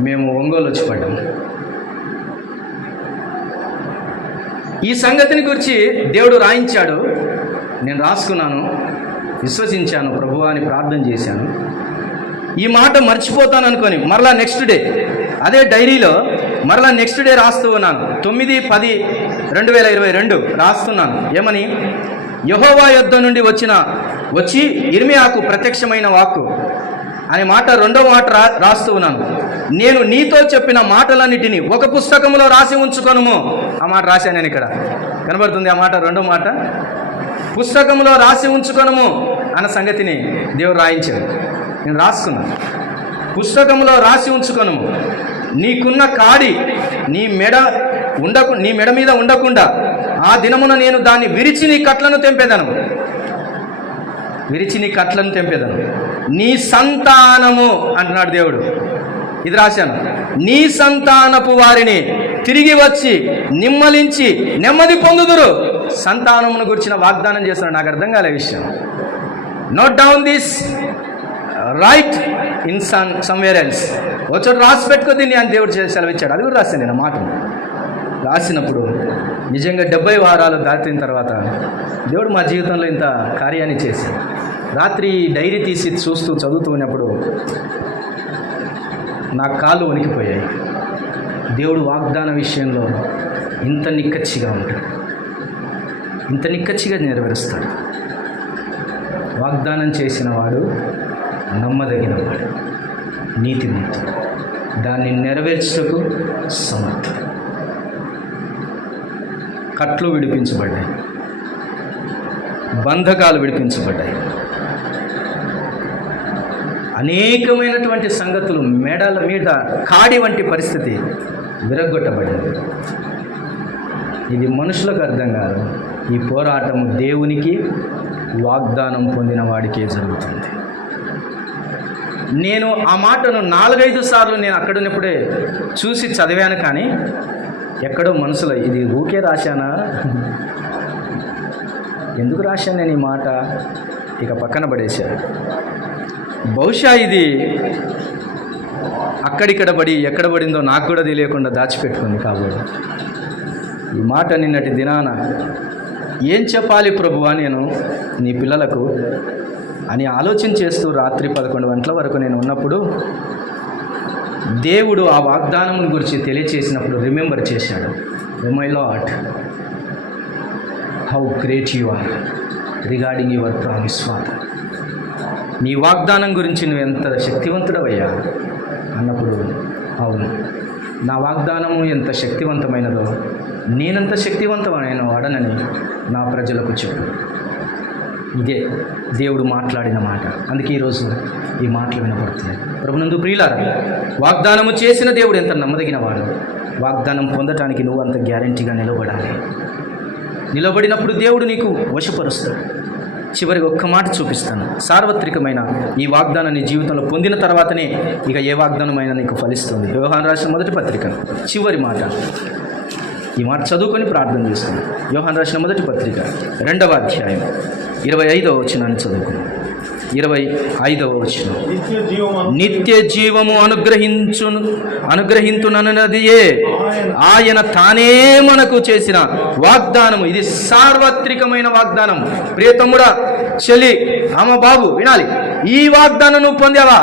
మేము ఒంగోలు వచ్చి పడ్డాము. ఈ సంగతిని గురించి దేవుడు రాయించాడు. నేను రాసుకున్నాను, విశ్వసించాను, ప్రభువా అని ప్రార్థన చేశాను. ఈ మాట మర్చిపోతాను అనుకొని మరలా నెక్స్ట్ డే అదే డైరీలో మరలా నెక్స్ట్ డే రాస్తూ ఉన్నాను. 9-10-2022 రాస్తున్నాను. ఏమని? యెహోవా యొద్ద నుండి వచ్చి ఇర్మియాకు ప్రత్యక్షమైన వాక్కు, అనే మాట రెండవ మాట రాస్తూ ఉన్నాను. నేను నీతో చెప్పిన మాటలన్నిటినీ ఒక పుస్తకంలో రాసి ఉంచుకొనుము. ఆ మాట రాశాను నేను ఇక్కడ, కనబడుతుంది ఆ మాట, రెండో మాట. పుస్తకంలో రాసి ఉంచుకొనుము అన్న సంగతిని దేవుడు రాయించాడు. నేను రాసుకున్నాను. పుస్తకంలో రాసి ఉంచుకొనుము. నీకున్న కాడి నీ మెడ మీద ఉండకుండా ఆ దినమున నేను దాన్ని విరిచి నీ కట్లను తెంపేదను. నీ సంతానము అంటున్నాడు దేవుడు. ఇది రాశాను. నీ సంతానపు వారిని తిరిగి వచ్చి నిమ్మలించి నెమ్మది పొందుదురు. సంతానమును గురించిన వాగ్దానం చేస్తున్నాడు. నాకు అర్థం కాలే విషయం. Note down this, right in somewhere else. వచ్చి రాసి పెట్టుకో దీన్ని అని దేవుడు సెలవిచ్చాడు. అది కూడా రాశాను నేను. మాట రాసినప్పుడు నిజంగా 70 వారాలు దాటిన తర్వాత దేవుడు మా జీవితంలో ఇంత కార్యాన్ని చేసి, రాత్రి డైరీ తీసి చదువుతూ ఉన్నప్పుడు నా కాళ్ళు వణికిపోయాయి. దేవుడు వాగ్దాన విషయంలో ఇంత నిక్కచ్చిగా ఉంటాడు, ఇంత నిక్కచ్చిగా నెరవేరుస్తాడు. వాగ్దానం చేసిన వాడు నమ్మదగినవాడు, నీతిమంతుడు, దాన్ని నెరవేర్చుటకు సమర్థుడు. కట్లు విడిపించబడ్డాయి, బంధకాలు విడిపించబడ్డాయి, అనేకమైనటువంటి సంగతులు, మెడల మీద కాడి వంటి పరిస్థితి విరగొట్టబడింది. ఇది మనుషులకు అర్థం కాదు. ఈ పోరాటము దేవునికి, వాగ్దానం పొందిన వాడికే జరుగుతుంది. నేను ఆ మాటను 4-5 సార్లు నేను అక్కడున్నప్పుడే చూసి చదివాను. కానీ ఎక్కడో మనసులో ఇది ఊకే రాశానా, ఎందుకు రాశాను నేను ఈ మాట, ఇక పక్కన పడేశాను. బహుశా ఇది అక్కడిక్కడ పడి ఎక్కడ పడిందో నాకు కూడా తెలియకుండా దాచిపెట్టుకుంది. కాబట్టి ఈ మాట నిన్నటి దినాన ఏం చెప్పాలి ప్రభువా నేను నీ పిల్లలకు అని ఆలోచన చేస్తూ రాత్రి 11 గంటల వరకు నేను ఉన్నప్పుడు దేవుడు ఆ వాగ్దానం గురించి తెలియచేసినప్పుడు రిమెంబర్ చేశాడు. Oh my lord, how great you are regarding your promise father. నీ వాగ్దానం గురించి నువ్వు ఎంత శక్తివంతుడవయ్యా అన్నప్పుడు, అవును, నా వాగ్దానము ఎంత శక్తివంతమైనదో నేనంత శక్తివంతమైన వాడనని నా ప్రజలకు చెప్పు. ఇదే దేవుడు మాట్లాడిన మాట. అందుకే ఈరోజు ఈ మాటలు వినపడుతున్నాయి. ప్రభునందు ప్రియులారా, వాగ్దానము చేసిన దేవుడు ఎంత నమ్మదగిన వాడు. వాగ్దానం పొందటానికి నువ్వు అంత గ్యారెంటీగా నిలబడాలి. నిలబడినప్పుడు దేవుడు నీకు వశపరుస్తాడు. చివరికి ఒక్క మాట చూపిస్తాను. సార్వత్రికమైన ఈ వాగ్దానాన్ని జీవితంలో పొందిన తర్వాతనే ఇక ఏ వాగ్దానమైనా నీకు ఫలిస్తుంది. యోహాను రాసిన మొదటి పత్రిక చివరి మాట, ఈ మాట చదువుకొని ప్రార్థన చేస్తున్నాను. యోహాను రాసిన మొదటి పత్రిక 2వ అధ్యాయం 25వ వచనాన్ని చదువుకున్నాం. 25వ వచనం, నిత్య జీవము అనుగ్రహించునన్నదియే ఆయన తానే మనకు చేసిన వాగ్దానము. ఇది సార్వత్రికమైన వాగ్దానం. ప్రియతమ్ముడా, చెల్లి, అమ్మ, బాబు వినాలి. ఈ వాగ్దానం నువ్వు పొందావా?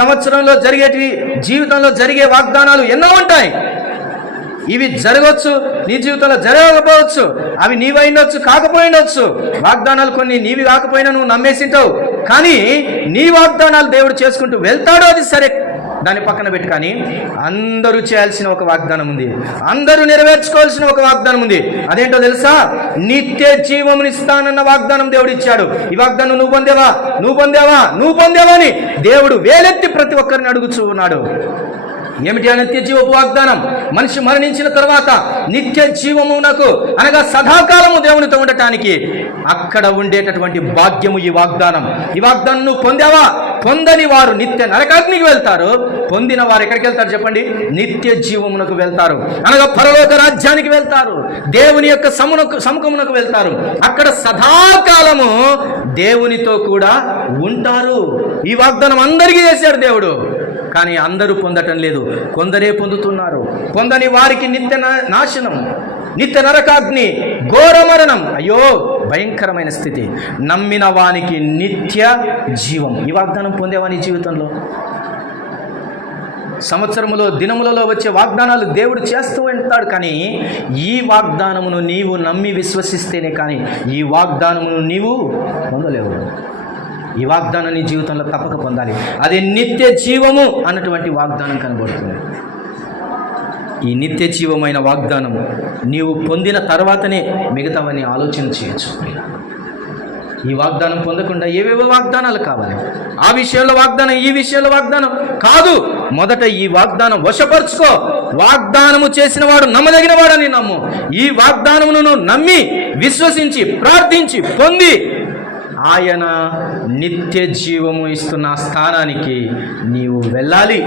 సంవత్సరంలో జరిగేటివి, జీవితంలో జరిగే వాగ్దానాలు ఎన్నో ఉంటాయి. ఇవి జరగవచ్చు, నీ జీవితంలో జరగకపోవచ్చు, అవి నీవైండొచ్చు, కాకపోయిండొచ్చు. వాగ్దానాలు కొన్ని నీవి కాకపోయినా నువ్వు నమ్మేసింటావు. కానీ నీ వాగ్దానాలు దేవుడు చేసుకుంటూ వెళ్తాడో అది సరే, దాన్ని పక్కన పెట్టి. కానీ అందరూ చేయాల్సిన ఒక వాగ్దానం ఉంది, అందరూ నెరవేర్చుకోవాల్సిన ఒక వాగ్దానం ఉంది. అదేంటో తెలుసా? నిత్య జీవమునిస్తానన్న వాగ్దానం దేవుడు ఇచ్చాడు. ఈ వాగ్దానం నువ్వు పొందావా అని దేవుడు వేలెత్తి ప్రతి ఒక్కరిని అడుగుతూ ఉన్నాడు. ఏమిటి ఆ నిత్య జీవపు వాగ్దానం? మనిషి మరణించిన తర్వాత నిత్య జీవమునకు అనగా సదాకాలము దేవునితో ఉండటానికి అక్కడ ఉండేటటువంటి భాగ్యము ఈ వాగ్దానం. ఈ వాగ్దానం నువ్వు పొందావా? పొందని వారు నిత్య నరకాగ్నికి వెళ్తారు. పొందిన వారు ఎక్కడికి వెళ్తారు చెప్పండి? నిత్య జీవమునకు వెళ్తారు, అనగా పరలోక రాజ్యానికి వెళ్తారు, దేవుని యొక్క సముఖమునకు వెళ్తారు. అక్కడ సదాకాలము దేవునితో కూడా ఉంటారు. ఈ వాగ్దానం అందరికీ చేశాడు దేవుడు. కానీ అందరూ పొందటం లేదు, కొందరే పొందుతున్నారు. పొందని వారికి నిత్య నాశనం, నిత్య నరకాగ్ని, ఘోర మరణం. అయ్యో, భయంకరమైన స్థితి. నమ్మిన వానికి నిత్య జీవం. ఈ వాగ్దానం పొందేవాని జీవితంలో సంవత్సరములో దినములలో వచ్చే వాగ్దానాలు దేవుడు చేస్తూ ఉంటాడు. కానీ ఈ వాగ్దానమును నీవు నమ్మి విశ్వసిస్తేనే కానీ ఈ వాగ్దానమును నీవు పొందలేవు. ఈ వాగ్దానం నీ జీవితంలో తప్పక పొందాలి. అది నిత్య జీవము అన్నటువంటి వాగ్దానం కనబడుతుంది. ఈ నిత్య జీవమైన వాగ్దానము నీవు పొందిన తర్వాతనే మిగతావన్నీ ఆలోచన చేయొచ్చు. ఈ వాగ్దానం పొందకుండా ఏవేవో వాగ్దానాలు కావాలి, ఆ విషయంలో వాగ్దానం, ఈ విషయంలో వాగ్దానం కాదు. మొదట ఈ వాగ్దానం వశపరుచుకో. వాగ్దానము చేసిన వాడు నమ్మదగిన వాడని నమ్ము. ఈ వాగ్దానమును నమ్మి విశ్వసించి ప్రార్థించి పొంది ఆయన నిత్య జీవము ఇస్తున్న స్థానానికి నీవు వెళ్ళాలి.